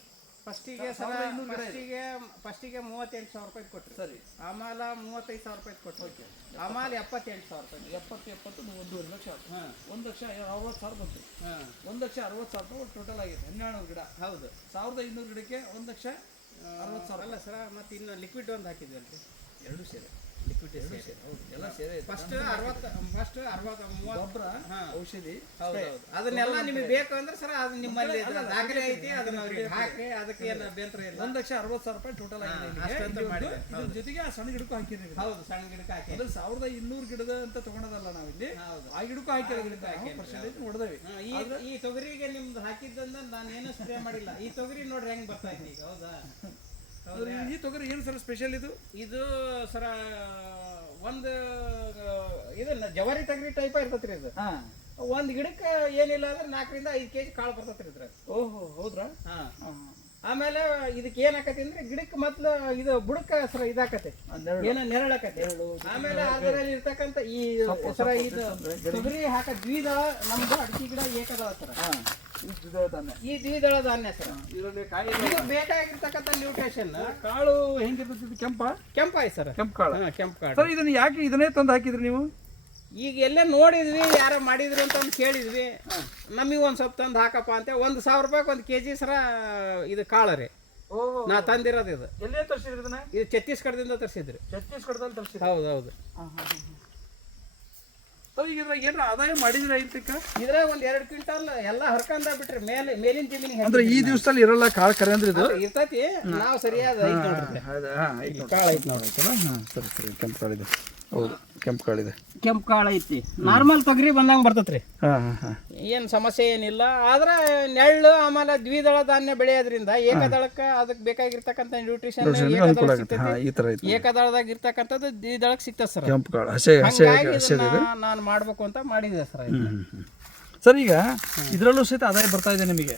ಫಸ್ಟಿಗೆ ಸರ ಫಸ್ಟಿಗೆ ಫಸ್ಟಿಗೆ ಮೂವತ್ತೆಂಟು ಸಾವಿರ ರೂಪಾಯಿ ಕೊಟ್ಟರು ಸರಿ. ಆಮೇಲೆ ಮೂವತ್ತೈದು ಸಾವಿರ ರೂಪಾಯಿ ಕೊಟ್ರಿ. ಆಮೇಲೆ ಎಪ್ಪತ್ತೆಂಟು ಸಾವಿರ ರೂಪಾಯಿ ಎಪ್ಪತ್ತು ಎಪ್ಪತ್ತು ಒಂದೂವರೆ ಲಕ್ಷ. ಆಯ್ತು ಹಾಂ. ಒಂದು ಲಕ್ಷ ಅರವತ್ತು ಸಾವಿರ ಬಂತು. ಹಾಂ. ಒಂದು ಲಕ್ಷ ಅರವತ್ತು ಸಾವಿರ ರೂಪಾಯಿ ಟೋಟಲ್ ಆಗಿದೆ ಹನ್ನೆರಡು ಗಿಡ. ಹೌದು. ಸಾವಿರದ ಇನ್ನೂರು ಗಿಡಕ್ಕೆ ಒಂದು ಲಕ್ಷ ಅರವತ್ತು ಸಾವಿರ ಅಲ್ಲ ಸರ ಮತ್ತೆ ಇನ್ನು ಲಿಕ್ವಿಡ್ ಒಂದು ಹಾಕಿದ್ವಲ್ರಿ ಅಲ್ಲಿ ಸೇರಿ ಎರಡು ಸೇರಿ. ಫಸ್ಟ್ ಅರವತ್ತು ಫಸ್ಟ್ ಅರವತ್ತು ಮೂವತ್ತು. ಔಷಧಿ ಅದನ್ನೆಲ್ಲ ನಿಮಗೆ ಬೇಕು ಅಂದ್ರೆ ಸರ್ ಅದು ನಿಮ್ಮಲ್ಲಿ ದಾಖಲೆ ಐತಿ ಅದನ್ನ ಅವ್ರಿಗೆ ಹಾಕಿ ಅದಕ್ಕೆ ಏನು ಅಭ್ಯಂತರ ಇಲ್ಲ. ಒಂದು ಲಕ್ಷ ಅರವತ್ತು ಸಾವಿರ ರೂಪಾಯಿ ಟೋಟಲ್ ಆಗಿದೆ. ಜೊತೆಗೆ ಆ ಸಣ್ಣ ಗಿಡಕ್ಕೂ ಹಾಕಿರಿ ಹೌದು ಸಣ್ಣ ಗಿಡಕ್ಕೆ ಹಾಕಿ. ಅಂದ್ರೆ ಸಾವಿರದ ಇನ್ನೂರು ಗಿಡದ ಅಂತ ತಗೊಂಡದಲ್ಲ ನಾವಿಲ್ಲಿ. ಆ ಗಿಡಕ್ಕೂ ಹಾಕಿರೋದ್ರಿಂದ ಪರ್ಸೆಂಟೇಜ್ ಹೊಡೆದವಿ ಹಾ, ಈ ತೊಗರಿಗೆ ನಿಮ್ದು ಹಾಕಿದ್ದಂದ ನಾನು ಏನು ಸ್ಪ್ರೇ ಮಾಡಿಲ್ಲ. ಈ ತೊಗರಿ ನೋಡ್ರಿ ಹೆಂಗ್ ಬರ್ತಾ ಇದ್ದೀನಿ ಹೌದಾ? ಈ ತೊಗರಿ ಏನು ಸರ್ ಸ್ಪೆಷಲ್ ಇದು? ಇದು ಸರ ಒಂದು ಇದನ್ನ ಜವಾರಿ ತೊಗರಿ ಟೈಪ್ ಇರ್ತೈತ್ರಿ ಇದು. ಹಾ. ಒಂದ್ ಗಿಡಕ್ಕೆ ಏನಿಲ್ಲ ಅಂದ್ರೆ ನಾಲ್ಕರಿಂದ ಐದು ಕೆಜಿ ಕಾಳು ಬರ್ತೈತ್ರಿ ಇದ್ರ ಓಹೋ ಹೌದ್ರಾ? ಆಮೇಲೆ ಇದಕ್ಕೆ ಏನ್ ಆಕತಿ ಅಂದ್ರೆ ಗಿಡಕ್ಕೆ ಮೊದ್ಲು ಇದು ಬುಡಕ್ಕ ಸರ ಇದಾಕತಿ. ಏನ ನೆರಳಾಕತಿ ಆಮೇಲೆ ಅದರಲ್ಲಿ ಇರ್ತಕ್ಕಂಥ ಈ ಸರ ಇದು ತೊಗರಿ ಹಾಕ ದ್ವಿದಳ ನಮ್ದು ಅಡಿಕೆ ಗಿಡ ಏಕದಳ ಸರ. ಹಾ. ಇದು ದ್ವಿದಳ ಧಾನ್ಯ ಈ ದ್ವಿದಳ ಧಾನ್ಯ ಸರ. ಇದರಲ್ಲಿ ಕಾಯಿ ಇದು ಬೇಕಾಗಿರ್ತಕ್ಕಂಥ ನ್ಯೂಟ್ರಿಷನ್ ಕಾಳು ಹೆಂಗಿರ್ತದೆ ಇದು ಕೆಂಪ? ಆಯ್ತು ಸರ್. ಕೆಂಪು ಕಾಳು. ಹಾ ಕೆಂಪು ಕಾಳು. ಸರ್ ಇದನ್ನ ಯಾಕೆ ಇದನ್ನೇ ತಂದು ಹಾಕಿದ್ರಿ ನೀವು? ಈಗ ಎಲ್ಲ ನೋಡಿದ್ವಿ ಯಾರೋ ಮಾಡಿದ್ರು ಅಂತ ಒಂದು ಕೇಳಿದ್ವಿ. ನಮಗೆ ಒಂದು ಸ್ವಲ್ಪ ತಂದು ಹಾಕಪ್ಪ ಅಂತ ಒಂದು ಸಾವಿರ ರೂಪಾಯಿ ಒಂದು ಕೆ ಜಿ ಸರ ಇದು ಕಾಳು ರೀ. ಓಹೋ ನಾ ತಂದಿರೋದು ಇದು. ಎಲ್ಲೇ ತರಿಸಿದ್ರಿ ಇದನ್ನ? ಇದು ಛತ್ತೀಸ್ಗಢದಿಂದ ತರಿಸಿದ್ರಿ. ಛತ್ತೀಸ್ಗಢದಲ್ಲಿ ತರಿಸಿದ್ರಿ. ಹೌದು ಹೌದು. ಈಗ ಇದ್ರಾಗ ಏನಾರ ಆದಾಯ ಮಾಡಿದ್ರ ಐತಕ್ಕ ಇದ್ರಾಗ ಒಂದ್ ಎರಡ್ ಕ್ವಿಂಟಲ್ ಎಲ್ಲ ಹರ್ಕಂದ ಬಿಟ್ರಿ ಮೇಲೆ ಮೇಲಿನ ಜಮೀನಿಗೆ ಅಂದ್ರೆ ಈ ದಿವಸದಲ್ಲಿ ಇರಲ್ಲ ಕಾಳು ಕರೆ ಅಂದ್ರೆ ಇದು ಇರ್ತೈತಿ ನಾವು ಸರಿಯಾದ ಐತ್ ನೋಡ್ರಿ. ಕಾಳು ಐತೆ ನೋಡ್ರಿ. ಹಾಂ ಸರಿ ಸರಿ ಕೆಂಪು ಹೌದು ಕೆಂಪು ಕಾಳಿದೆ ಕೆಂಪು ಕಾಳು ಐತಿ. ನಾರ್ಮಲ್ ತೊಗರಿ ಬಂದಂಗೆ ಬರ್ತೈತ್ರಿ. ಹಾಂ ಹಾಂ ಹಾಂ. ಏನು ಸಮಸ್ಯೆ ಏನಿಲ್ಲ. ಆದ್ರೆ ನೆಳ್ಳು ಆಮೇಲೆ ದ್ವಿದಳ ಧಾನ್ಯ ಬೆಳೆಯೋದ್ರಿಂದ ಏಕದಳಕ್ಕೆ ಅದಕ್ಕೆ ಬೇಕಾಗಿರ್ತಕ್ಕಂಥ ನ್ಯೂಟ್ರಿಷನ್ ಹಾಂ ಈ ಥರ ಐತೆ. ಏಕದಳದಾಗ ಇರ್ತಕ್ಕಂಥದ್ದು ದ್ವಿದಳಕ್ಕೆ ಸಿಗ್ತದೆ ಸರ್. ಕೆಂಪು ಕಾಳು. ಹಸೆ ಹಸೆ ಹಂಗಾಗಿ ಹಸೆ ಇದನ್ನ ನಾನು ಮಾಡ್ಬೇಕು ಅಂತ ಮಾಡಿದೆ ಸರ್ ಸರ್ ಈಗ ಇದರಲ್ಲೂ ಸಹಿತ ಆದಾಯ ಬರ್ತಾ ಇದೆ ನಿಮಗೆ?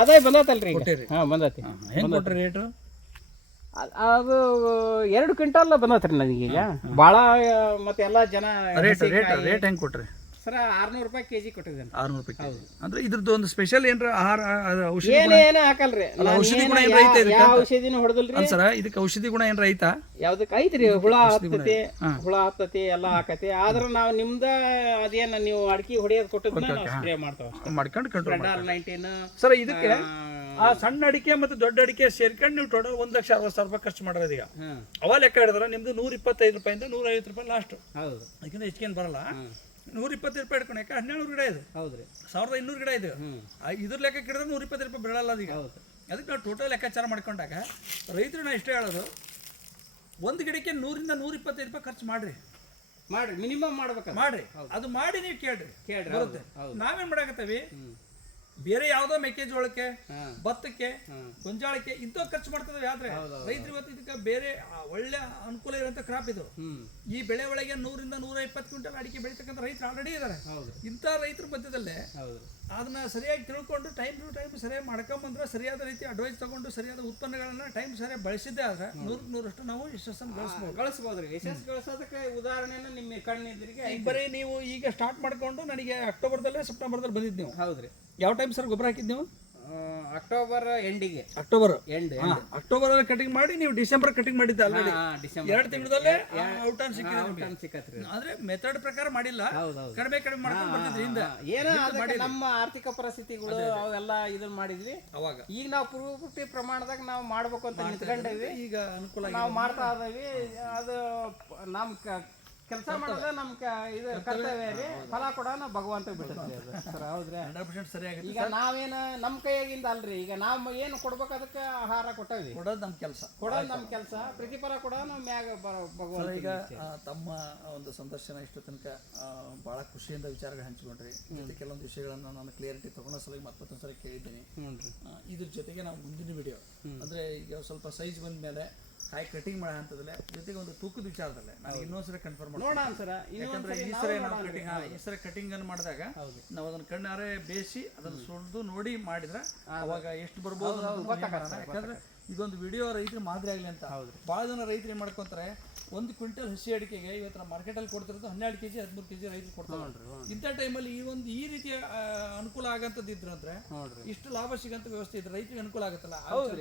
ಆದಾಯ ಬಂದತಲ್ರಿ ಈಗ. ಹಾಂ ಬಂದತಿ. ಹೆಂಗೆ ಕೊಟ್ರಿ ರೇಟು? ಅದ್- ಅದು ಎರಡು ಕ್ವಿಂಟಲ್ ಬಂದತ್ರಿ ನನಗೀಗ. ಭಾಳ ಮತ್ತೆ ಎಲ್ಲ ಜನ ರೇಟ್ ರೇಟ್ ರೇಟ್ ಹೆಂಗೆ ಕೊಟ್ರಿ? ಸರ ಆರ್ನೂರು ರೂಪಾಯಿ ಕೆ ಜಿ ಕೊಟ್ಟಿದ್ದೇನೆ. ಆರುನೂರು ರೂಪಾಯಿ ಅಂದ್ರೆ ಇದ್ರದ್ದು ಒಂದು ಸ್ಪೆಷಲ್ ಏನ್ರ ಆಹಾರ ಅದು ಔಷಧಿ ಏನೇನು ಹಾಕಲ್ರಿ? ನಾನು ಔಷಧಿ ಏನು ಗುಣ ಏನ್ ರೈತ ಐತೆ ಇದಕ್ಕೆ ಯಾವ ಔಷಧಿನೂ ಹೊಡೆದಿಲ್ರಿ? ಅಲ್ಲ ಸರ್ ಇದಕ್ಕೆ ಔಷಧಿ ಗುಣ ಏನ್ರ ಐತಾ? ಯಾವ್ದಕ್ಕೆ ಐತ್ರಿ? ಹುಳ ಹತ್ತತಿ ಹುಳ ಹತ್ತತಿ ಎಲ್ಲ ಹಾಕತಿ. ಆದ್ರೆ ನಾವು ನಿಮ್ದ ಅದೇನ ನೀವು ಅಡ್ಕಿ ಹೊಡೆಯೋದ್ ಕೊಟ್ಟದನ್ನ ನಾವು ಸ್ಪ್ರೇ ಮಾಡ್ತಾವ ಮಾಡ್ಕೊಂಡು ಕಂಟ್ರೋಲ್ ನೈನ್ಟೀನ್ ಸರ್ ಇದಕ್ಕೆ ಆ ಸಣ್ಣ ಅಡಿಕೆ ಮತ್ತು ದೊಡ್ಡ ಅಡಿಕೆ ಸೇರ್ಕೊಂಡು ನೀವು ಟೋಟಲ್ ಒಂದು ಲಕ್ಷ ಅರವತ್ತು ಸಾವಿರ ರೂಪಾಯಿ ಖರ್ಚು ಮಾಡೋದು ಈಗ. ಅವಾಗ ಅವ ಲೆಕ್ಕ ಹಿಡಿದ್ರೆ ನಿಮ್ದು ನೂರ ಇಪ್ಪತ್ತೈದು ರೂಪಾಯಿಂದ ನೂರ ಐವತ್ತು ರೂಪಾಯಿ ಲಾಸ್ಟ್ ಹೌದು. ಅದಕ್ಕಿಂತ ಹೆಚ್ಚಿಗೆ ಬರಲ್ಲ. ನೂರ ಇಪ್ಪತ್ತು ರೂಪಾಯಿ ಇಟ್ಕೊಂಡು. ಯಾಕೆ? ಹನ್ನೆರಡು ಗಿಡ ಇದು. ಹೌದ್ರಿ ಸಾವಿರದ ಇನ್ನೂರು ಗಿಡ ಇದು. ಇದ್ರ ಲೆಕ್ಕ ಗಿಡದ ನೂರ ಇಪ್ಪತ್ತು ರೂಪಾಯಿ ಬೀಳಲ್ಲ ಅದೀಗ. ಅದಕ್ಕೆ ನಾವು ಟೋಟಲ್ ಲೆಕ್ಕಾಚಾರ ಮಾಡ್ಕೊಂಡಾಗ ರೈತರು ನಾ ಇಷ್ಟೇ ಹೇಳೋದು ಒಂದು ಗಿಡಕ್ಕೆ ನೂರಿಂದ ನೂರ ಇಪ್ಪತ್ತೈದು ರೂಪಾಯಿ ಖರ್ಚು ಮಾಡ್ರಿ. ಮಾಡ್ರಿ. ಮಿನಿಮಮ್ ಮಾಡ್ಬೇಕು ಮಾಡ್ರಿ. ಅದು ಮಾಡಿ ನೀವು ಕೇಳ್ರಿ. ಕೇಳ್ರಿ. ನಾವೇನ್ ಮಾಡಾಕತ್ತೀವಿ? ಬೇರೆ ಯಾವ್ದೋ ಮೆಕ್ಕೆಜೋಳಕ್ಕೆ ಭತ್ತಕ್ಕೆ ಗೊಂಜಾಳಕ್ಕೆ ಇಂತ ಖರ್ಚು ಮಾಡ್ತದವೆ ಆದ್ರೆ ರೈತರು ಇವತ್ತು ಇದಕ್ಕೆ ಬೇರೆ ಒಳ್ಳೆ ಅನುಕೂಲ ಇರುವಂತ ಕ್ರಾಪ್ ಇದು. ಈ ಬೆಳೆ ಒಳಗೆ ನೂರಿಂದ ನೂರ ಇಪ್ಪತ್ತು ಕ್ವಿಂಟಲ್ ಅಡಿಕೆ ಬೆಳೀತಕ್ಕಂಥ ರೈತರು ಆಲ್ರೆಡಿ ಇದ್ದಾರೆ ಇಂಥ ರೈತರ ಮಧ್ಯದಲ್ಲೇ ಅದನ್ನ ಸರಿಯಾಗಿ ತಿಳ್ಕೊಂಡು ಟೈಮ್ ಟು ಟೈಮ್ ಸರಿಯಾಗಿ ಮಾಡ್ಕೊಂಬಂದ್ರೆ ಸರಿಯಾದ ರೀತಿ ಅಡ್ವೈಸ್ ತಗೊಂಡು ಸರಿಯಾದ ಉತ್ಪನ್ನಗಳನ್ನ ಟೈಮ್ ಸರಿಯಾಗಿ ಬಳಸಿದ್ದೆ ಆದ್ರೆ ನೂರಕ್ಕೆ ನೂರಷ್ಟು ನಾವು ಯಶಸ್ಸನ್ನು ಗಳಿಸ್ಬೋದು. ರೀ ಯಶಸ್ಸು ಗಳಿಸೋದಕ್ಕೆ ಉದಾಹರಣೆನ ನಿಮ್ಮ ಕಣ್ಣಿದ್ರಿಗೆ ಈಗ ಬರೀ ನೀವು ಈಗ ಸ್ಟಾರ್ಟ್ ಮಾಡ್ಕೊಂಡು ನನಗೆ ಅಕ್ಟೋಬರ್ದಲ್ಲೇ ಸೆಪ್ಟೆಂಬರ್ದಲ್ಲಿ ಬಂದಿದ್ದು ನೀವು. ಹೌದ್ರಿ. ಯಾವ ಟೈಮ್ ಸರ್ ಗೊಬ್ಬರ ಹಾಕಿದ್ದು ನೀವು? ಅಕ್ಟೋಬರ್ ಎಂಡಿಗೆ ಅಕ್ಟೋಬರ್ ಎಂಡ್ ಅಕ್ಟೋಬರ್ ಅಲ್ಲಿ ಕಟಿಂಗ್ ಮಾಡಿ ನೀವು ಡಿಸೆಂಬರ್ ಕಟಿಂಗ್ ಮಾಡಿದ್ದೆ ಆಲ್ರೆಡಿ ಡಿಸೆಂಬರ್ ಎರಡು ತಿಂಗಳಲ್ಲೇ ಔಟ್ ಆನ್ ಸಿಕ್ಕಿದೆ ಸಿಕ್ಕತ್ರಿ. ಆದ್ರೆ ಮೆಥಡ್ ಪ್ರಕಾರ ಮಾಡಿಲ್ಲ. ಕಡಿಮೆ ಕಡಿಮೆ ಮಾಡ್ಕೊಂಡು ಬರ್ತಿದ್ರಿಂದ ಏನೋ ನಮ್ಮ ಆರ್ಥಿಕ ಪರಿಸ್ಥಿತಿಗಳು ಅವೆಲ್ಲ ಇದನ್ನ ಮಾಡಿದ್ವಿ. ಅವಾಗ. ಈಗ ನಾವು ಪೂರ್ತಿ ಪ್ರಮಾಣದಾಗ ನಾವು ಮಾಡ್ಬೇಕು ಅಂತ ನಿಂತ್ಕೊಂಡೇವಿ. ಈಗ ಅನುಕೂಲ ನಾವು ಮಾಡ್ತಾ ಇದ್ದೀವಿ. ಅದು ನಮ್ಮ ನಮ್ ಕೆಲಸ ಮಾಡೋದ ನಮ್ ಇದು ಕರ್ತವ್ಯ ರೀ. ಫಲ ಕೂಡ ಭಗವಂತ ಬಿಟ್ಟಿರ್ತೀವಿ ಅದು. ಸರ್ ಹೌದ್ರಿ. ಹಂಡ್ರೆಡ್ ಪರ್ಸೆಂಟ್ ಸರಿಯಾಗಿ ಈಗ ನಾವೇನ ನಮ್ಮ ಕೈಯಾಗಿಂದ ಅಲ್ರಿ. ಈಗ ನಾವು ಏನು ಕೊಡ್ಬೇಕು ಅದಕ್ಕೆ ಆಹಾರ ಕೊಟ್ಟವಿ ಕೊಡೋದು ನಮ್ಮ ಕೆಲಸ. ಕೊಡೋದು ನಮ್ಮ ಕೆಲಸ. ಪ್ರತಿಫಲ ಕೂಡ ನಾವು ಮ್ಯಾಗ ಭಗವಂತ ಈಗ ತಮ್ಮ ಒಂದು ಸಂದರ್ಶನ ಇಷ್ಟು ತನಕ ಬಹಳ ಖುಷಿಯಿಂದ ವಿಚಾರಗಳು ಹಂಚಿಕೊಂಡ್ರಿ. ಜೊತೆ ಕೆಲವೊಂದು ವಿಷಯಗಳನ್ನು ನಾನು ಕ್ಲಿಯರಿಟಿ ತಗೊಂಡ ಸಲ ಮತ್ತೊಂದು ಸಲ ಕೇಳಿದ್ದೀನಿ. ಇದ್ರ ಜೊತೆಗೆ ನಾವು ಮುಂದಿನ ವಿಡಿಯೋ ಅಂದರೆ ಈಗ ಸ್ವಲ್ಪ ಸೈಜ್ ಬಂದ ಮೇಲೆ ಕಾಯಿ ಕಟಿಂಗ್ ಮಾಡೋ ಹಂತದಲ್ಲೇ ಜೊತೆಗೆ ಒಂದು ತೂಕದ ವಿಚಾರದಲ್ಲೇ ನಾನು ಇನ್ನೊಂದ್ಸಲ ಕನ್ಫರ್ಮ್ ಮಾಡಿ ನೋಡೋಣ ಸರ ಯಾಕಂದ್ರೆ ಈ ಸರಿ ನಾವು ಕಟಿಂಗ್ ಈ ಸರಿ ಕಟಿಂಗ್ ಅನ್ನು ಮಾಡಿದಾಗ ನಾವು ಅದನ್ನ ಕಣ್ಣಾರೆ ಬೇಯಿಸಿ ಅದನ್ನ ಸುಳ್ದು ನೋಡಿ ಮಾಡಿದ್ರೆ ಅವಾಗ ಎಷ್ಟು ಬರ್ಬೋದು ಯಾಕಂದ್ರೆ ಇದೊಂದು ವಿಡಿಯೋ ರೈತರು ಮಾದರಿ ಆಗಲಿ ಅಂತ. ಭಾಳ ಜನ ರೈತರು ಏನು ಮಾಡ್ಕೊಂತಾರೆ ಒಂದು ಕ್ವಿಂಟಲ್ ಹಸಿ ಅಡಿಕೆಗೆ ಇವತ್ತು ಮಾರ್ಕೆಟ್ ಮಾರ್ಕೆಟಲ್ಲಿ ಕೊಡ್ತಿರೋದು ಹನ್ನೆರಡು ಕೆಜಿ ಹದಿಮೂರು ಕೆಜಿ ರೈತರು ಕೊಡ್ತಾರೆ. ಇಂಥ ಟೈಮಲ್ಲಿ ಈ ಒಂದು ಈ ರೀತಿಯ ಅನುಕೂಲ ಆಗಂತದ್ದು ಇದ್ರು ಅಂದ್ರೆ ಇಷ್ಟು ಲಾಭ ಸಿಗಂತ ವ್ಯವಸ್ಥೆ ಇದ್ರೆ ರೈತರಿಗೆ ಅನುಕೂಲ ಆಗುತ್ತಲ್ಲ?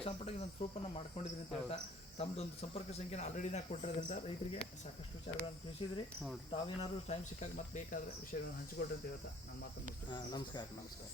ಸಂಪುಟಕ್ಕೆ ನಾನು ಪ್ರೂಫನ್ನು ಮಾಡ್ಕೊಂಡಿದ್ದೀನಿ ಅಂತ ಹೇಳ್ತಾ ತಮ್ಮದೊಂದು ಸಂಪರ್ಕ ಸಂಖ್ಯೆನ ಆಲ್ರೆಡಿ ನಾ ಕೊಟ್ಟಿರೋದ್ರಿಂದ ರೈತರಿಗೆ ಸಾಕಷ್ಟು ವಿಚಾರಗಳನ್ನು ತಿಳಿಸಿದ್ರಿ. ತಾವೇನಾದ್ರೂ ಟೈಮ್ ಸಿಕ್ಕಾಗ ಮತ್ತೆ ಬೇಕಾದ್ರೆ ವಿಷಯಗಳನ್ನು ಹಂಚಿಕೊಡ್ರಿ ಅಂತ ಹೇಳ್ತಾ ನಾನು ಮಾತನ್ನು ನಮಸ್ಕಾರ ನಮಸ್ಕಾರ.